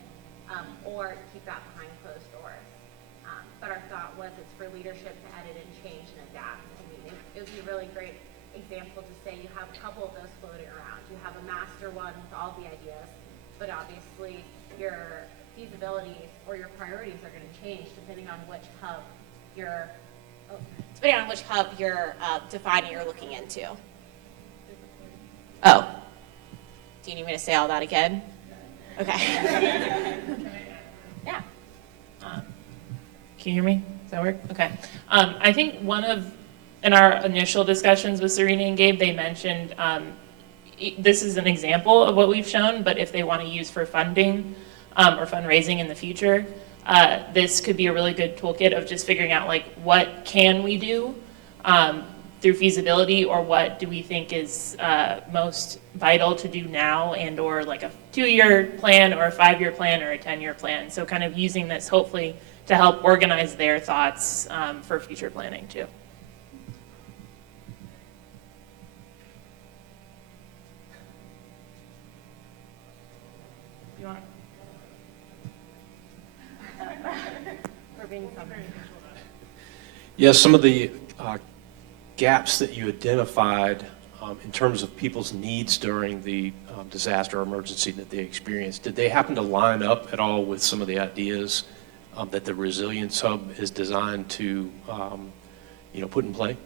or keep that behind closed doors. But our thought was it's for leadership to edit and change and adapt. I mean, it would be a really great example to say you have a couple of those floating around. You have a master one with all the ideas, but obviously your feasibilities or your priorities are going to change depending on which hub you're defining or looking into. Oh, do you need me to say all that again? Okay. Yeah. Can you hear me? Does that work? Okay. I think in our initial discussions with Serena and Gabe, they mentioned this is an example of what we've shown, but if they want to use for funding or fundraising in the future, this could be a really good toolkit of just figuring out like what can we do through feasibility, or what do we think is most vital to do now, and or like a 2-year plan or a 5-year plan or a 10-year plan. So kind of using this hopefully to help organize their thoughts for future planning too. You want? Yes, some of the gaps that you identified in terms of people's needs during the disaster or emergency that they experienced, did they happen to line up at all with some of the ideas that the Resilience Hub is designed to put in play?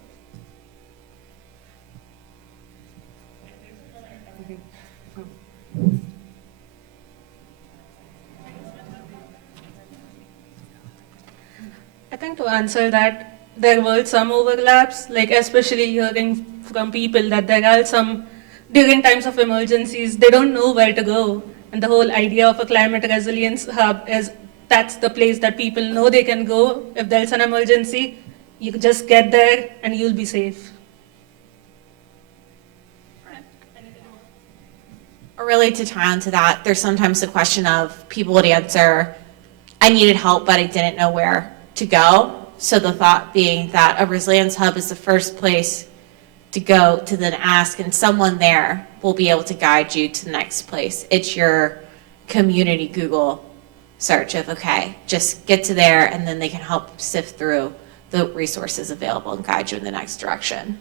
I think to answer that, there were some overlaps, like especially hearing from people that there are some, during times of emergencies, they don't know where to go. And the whole idea of a climate resilience hub is that's the place that people know they can go if there's an emergency. You just get there and you'll be safe. Really to tie onto that, there's sometimes a question of people would answer, I needed help, but I didn't know where to go. So the thought being that a resilience hub is the first place to go to then ask, and someone there will be able to guide you to the next place. It's your community Google search of, okay, just get to there, and then they can help sift through the resources available and guide you in the next direction.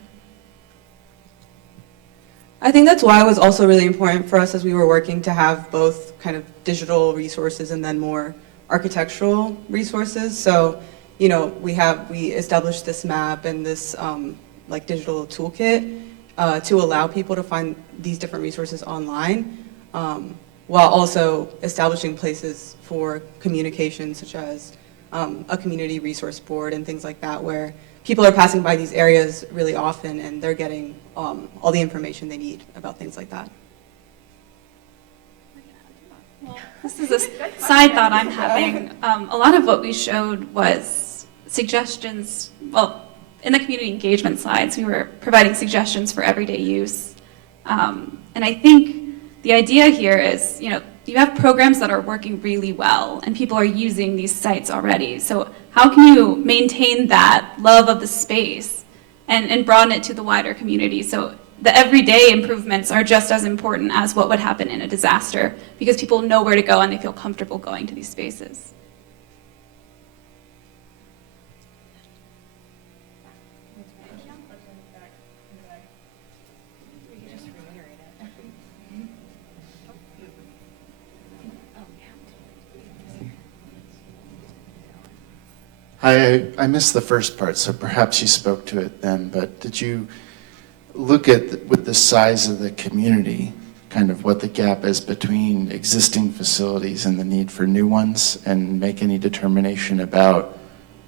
I think that's why it was also really important for us as we were working to have both kind of digital resources and then more architectural resources. So, you know, we established this map and this like digital toolkit to allow people to find these different resources online, while also establishing places for communication, such as a community resource board and things like that, where people are passing by these areas really often and they're getting all the information they need about things like that. This is a side thought I'm having. A lot of what we showed was suggestions, well, in the community engagement slides, we were providing suggestions for everyday use. And I think the idea here is, you know, you have programs that are working really well and people are using these sites already. So how can you maintain that love of the space and broaden it to the wider community? So the everyday improvements are just as important as what would happen in a disaster, because people know where to go and they feel comfortable going to these spaces. I missed the first part, so perhaps you spoke to it then, but did you look at, with the size of the community, kind of what the gap is between existing facilities and the need for new ones, and make any determination about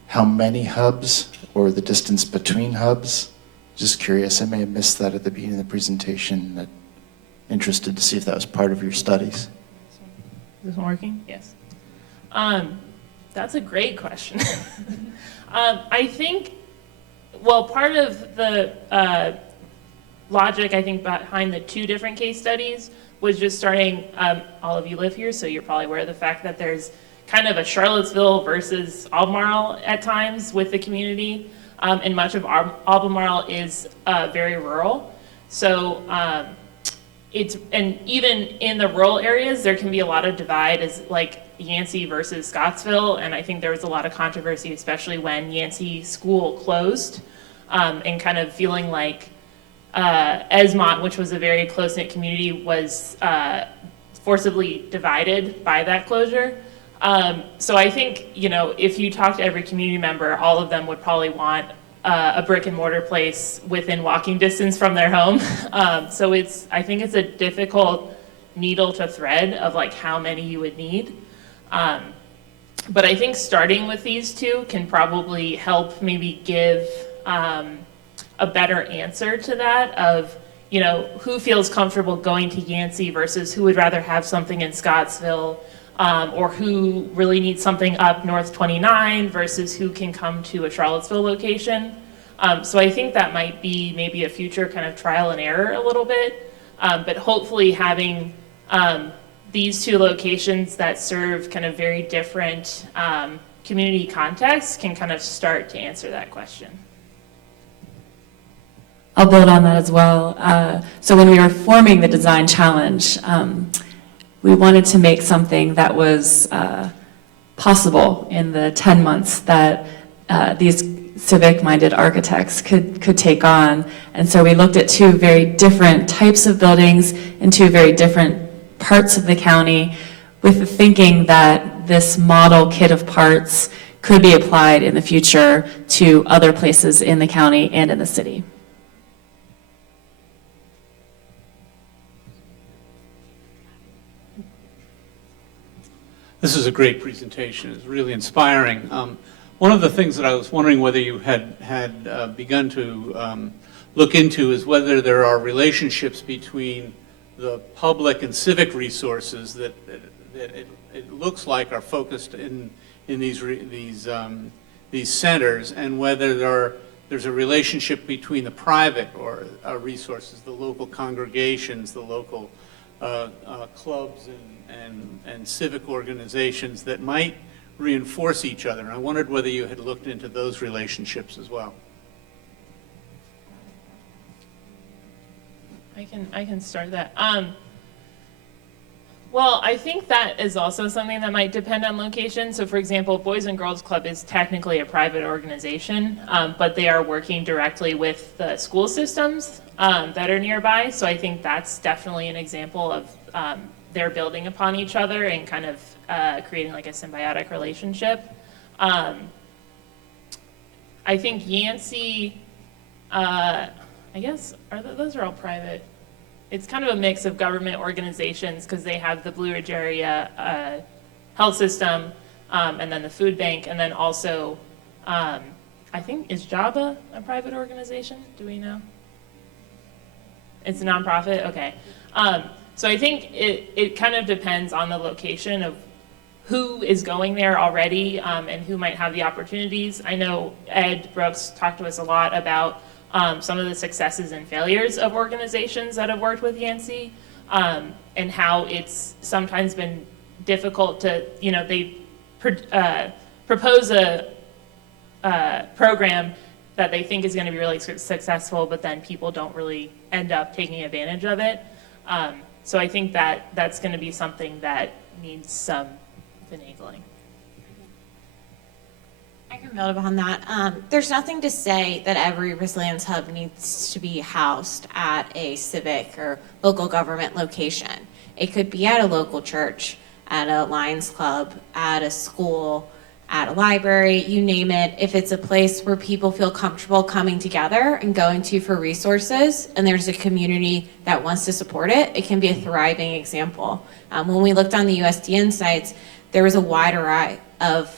how many hubs or the distance between hubs? Just curious, I may have missed that at the beginning of the presentation. That interested to see if that was part of your studies. Is this one working? Yes. That's a great question. I think, well, part of the logic, I think, behind the two different case studies was just starting, all of you live here, so you're probably aware of the fact that there's kind of a Charlottesville versus Albemarle at times with the community, and much of Albemarle is very rural. So and even in the rural areas, there can be a lot of divide, as like Yancey versus Scottsville, and I think there was a lot of controversy, especially when Yancey School closed, and kind of feeling like Esmont, which was a very close-knit community, was forcibly divided by that closure. So I think, you know, if you talk to every community member, all of them would probably want a brick and mortar place within walking distance from their home. So I think it's a difficult needle to thread of like how many you would need. But I think starting with these two can probably help maybe give a better answer to that of, you know, who feels comfortable going to Yancey versus who would rather have something in Scottsville, or who really needs something up North 29 versus who can come to a Charlottesville location. So I think that might be maybe a future kind of trial and error a little bit, but hopefully having these two locations that serve kind of very different community contexts can kind of start to answer that question. I'll build on that as well. So when we were forming the design challenge, we wanted to make something that was possible in the 10 months that these civic-minded architects could take on. And so we looked at two very different types of buildings in two very different parts of the county, with the thinking that this model kit of parts could be applied in the future to other places in the county and in the city. This is a great presentation. It's really inspiring. One of the things that I was wondering whether you had begun to look into is whether there are relationships between the public and civic resources that it looks like are focused in these centers, and whether there's a relationship between the private or resources, the local congregations, the local clubs and civic organizations that might reinforce each other. And I wondered whether you had looked into those relationships as well. I can start that. Well, I think that is also something that might depend on location. So for example, Boys and Girls Club is technically a private organization, but they are working directly with the school systems that are nearby. So I think that's definitely an example of they're building upon each other and kind of creating like a symbiotic relationship. I think Yancey, I guess, those are all private. It's kind of a mix of government organizations because they have the Blue Ridge Area Health System and then the food bank, and then also, I think, is JABA a private organization? Do we know? It's a nonprofit? Okay. So I think it kind of depends on the location of who is going there already and who might have the opportunities. I know Ed Brooks talked to us a lot about some of the successes and failures of organizations that have worked with Yancey, and how it's sometimes been difficult to, they propose a program that they think is going to be really successful, but then people don't really end up taking advantage of it. So I think that that's going to be something that needs some finagling. I can build upon that. There's nothing to say that every resilience hub needs to be housed at a civic or local government location. It could be at a local church, at a Lions Club, at a school, at a library, you name it. If it's a place where people feel comfortable coming together and going to for resources, and there's a community that wants to support it, it can be a thriving example. When we looked on the USDN sites, there was a wide array of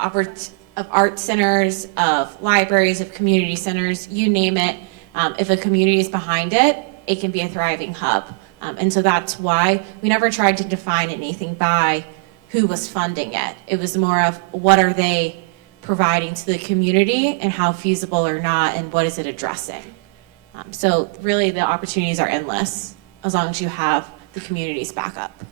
art centers, of libraries, of community centers, you name it. If a community is behind it, it can be a thriving hub. And so that's why we never tried to define anything by who was funding it. It was more of what are they providing to the community and how feasible or not and what is it addressing. So really the opportunities are endless as long as you have the community's backup.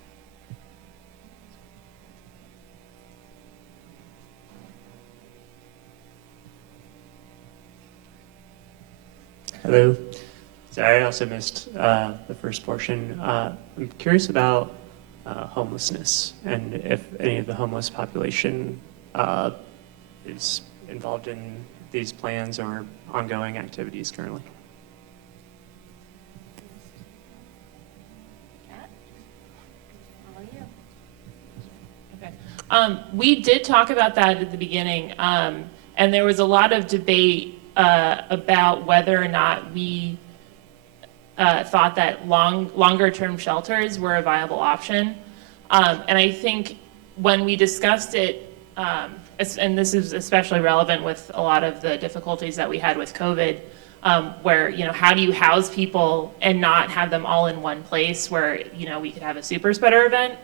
Hello. Sorry, I also missed the first portion. I'm curious about homelessness and if any of the homeless population is involved in these plans or ongoing activities currently. We did talk about that at the beginning, and there was a lot of debate about whether or not we thought that longer-term shelters were a viable option. And I think when we discussed it, and this is especially relevant with a lot of the difficulties that we had with COVID, where, how do you house people and not have them all in one place where, we could have a super spreader event?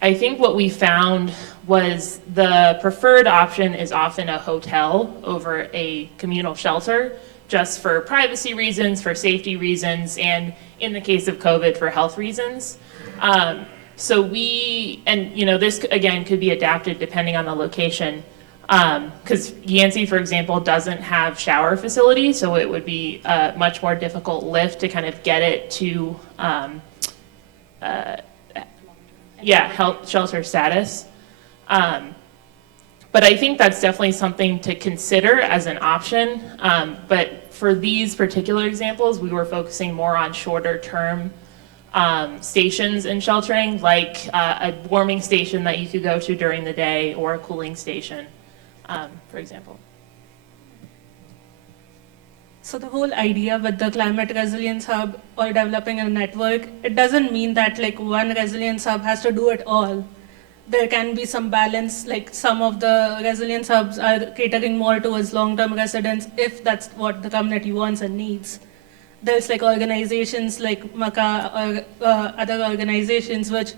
I think what we found was the preferred option is often a hotel over a communal shelter, just for privacy reasons, for safety reasons, and in the case of COVID, for health reasons. So this again could be adapted depending on the location. Because Yancey, for example, doesn't have shower facilities, so it would be a much more difficult lift to kind of get it to health shelter status. But I think that's definitely something to consider as an option. But for these particular examples, we were focusing more on shorter term stations in sheltering, like a warming station that you could go to during the day or a cooling station, for example. So the whole idea with the Climate Resilience Hub or developing a network, it doesn't mean that like one resilience hub has to do it all. There can be some balance, like some of the resilience hubs are catering more towards long-term residents if that's what the community wants and needs. There's like organizations like MACA or other organizations which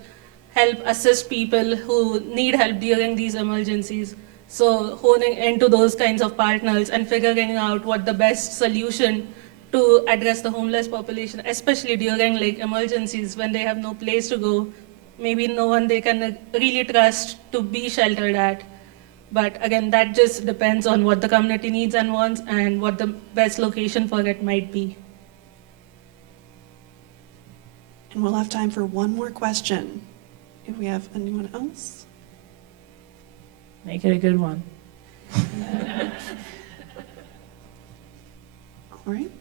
help assist people who need help during these emergencies. So honing into those kinds of partners and figuring out what the best solution to address the homeless population, especially during like emergencies when they have no place to go, maybe no one they can really trust to be sheltered at. But again, that just depends on what the community needs and wants and what the best location for it might be. And we'll have time for one more question. If we have anyone else? Make it a good one. All right.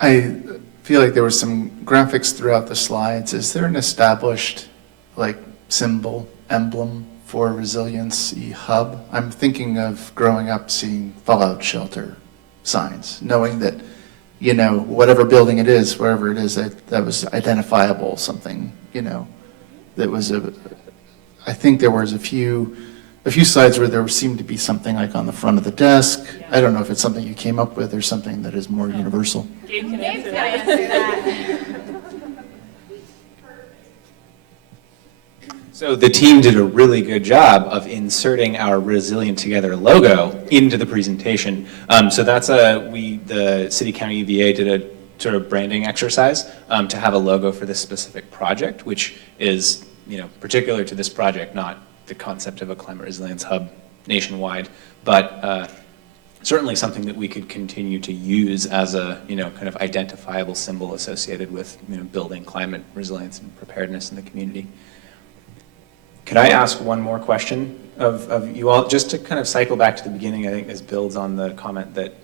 I feel like there were some graphics throughout the slides. Is there an established, like, symbol, emblem for Resiliency Hub? I'm thinking of growing up seeing fallout shelter signs, knowing that, you know, whatever building it is, wherever it is, that was identifiable, something, you know, that was I think there was a few slides where there seemed to be something like on the front of the desk. I don't know if it's something you came up with or something that is more universal. Gabe can answer that. So the team did a really good job of inserting our Resilient Together logo into the presentation. So that's the City County UVA did a sort of branding exercise to have a logo for this specific project, which is, you know, particular to this project, not the concept of a climate resilience hub nationwide, but certainly something that we could continue to use as a, you know, kind of identifiable symbol associated with, you know, building climate resilience and preparedness in the community. Could I ask one more question of you all, just to kind of cycle back to the beginning? I think this builds on the comment that,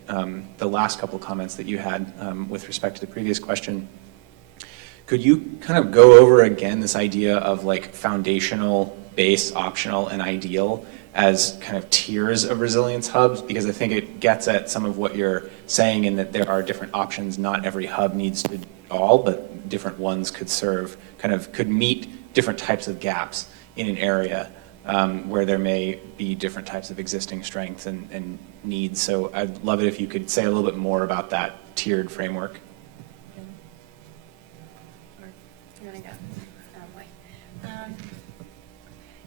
the last couple of comments that you had with respect to the previous question. Could you kind of go over again this idea of like foundational, base, optional, and ideal as kind of tiers of resilience hubs? Because I think it gets at some of what you're saying in that there are different options. Not every hub needs to do all, but different ones could serve, could meet different types of gaps in an area where there may be different types of existing strengths and needs. So I'd love it if you could say a little bit more about that tiered framework.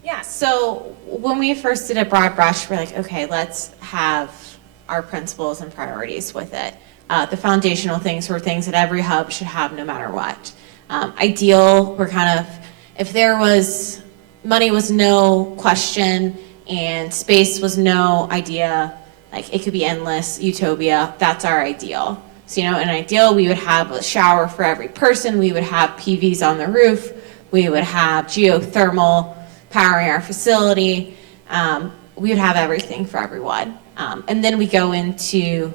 Yeah, so when we first did a broad brush, we're like, okay, let's have our principles and priorities with it. The foundational things were things that every hub should have no matter what. Ideal, we're kind of, if there was, money was no question and space was no idea, like it could be endless, utopia, that's our ideal. So, you know, in ideal, we would have a shower for every person, we would have PVs on the roof, we would have geothermal powering our facility, we would have everything for everyone. And then we go into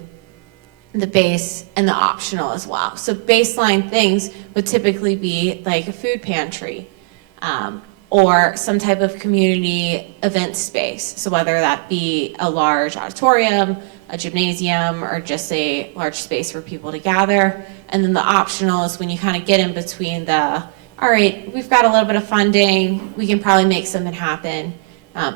the base and the optional as well. So baseline things would typically be like a food pantry or some type of community event space. So whether that be a large auditorium, a gymnasium, or just a large space for people to gather. And then the optional is when you kind of get in between the, all right, we've got a little bit of funding, we can probably make something happen,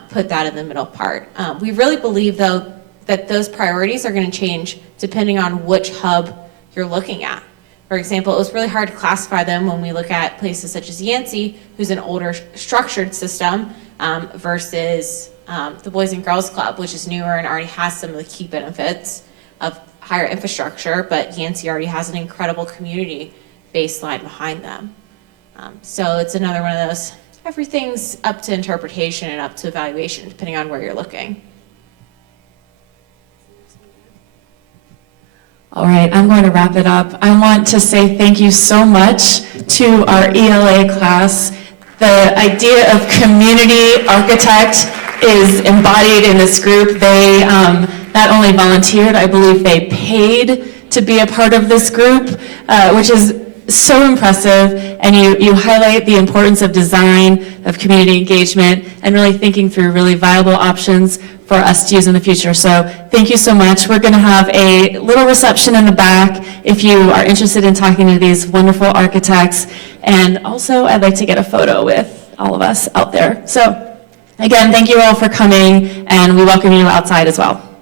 put that in the middle part. We really believe though that those priorities are going to change depending on which hub you're looking at. For example, it was really hard to classify them when we look at places such as Yancey, who's an older structured system, versus the Boys and Girls Club, which is newer and already has some of the key benefits of higher infrastructure, but Yancey already has an incredible community baseline behind them. So it's another one of those, everything's up to interpretation and up to evaluation, depending on where you're looking. All right, I'm going to wrap it up. I want to say thank you so much to our ELA class. The idea of community architect is embodied in this group. They not only volunteered, I believe they paid to be a part of this group, which is so impressive. And you highlight the importance of design, of community engagement, and really thinking through really viable options for us to use in the future. So thank you so much. We're going to have a little reception in the back if you are interested in talking to these wonderful architects. And also, I'd like to get a photo with all of us out there. So again, thank you all for coming, and we welcome you outside as well.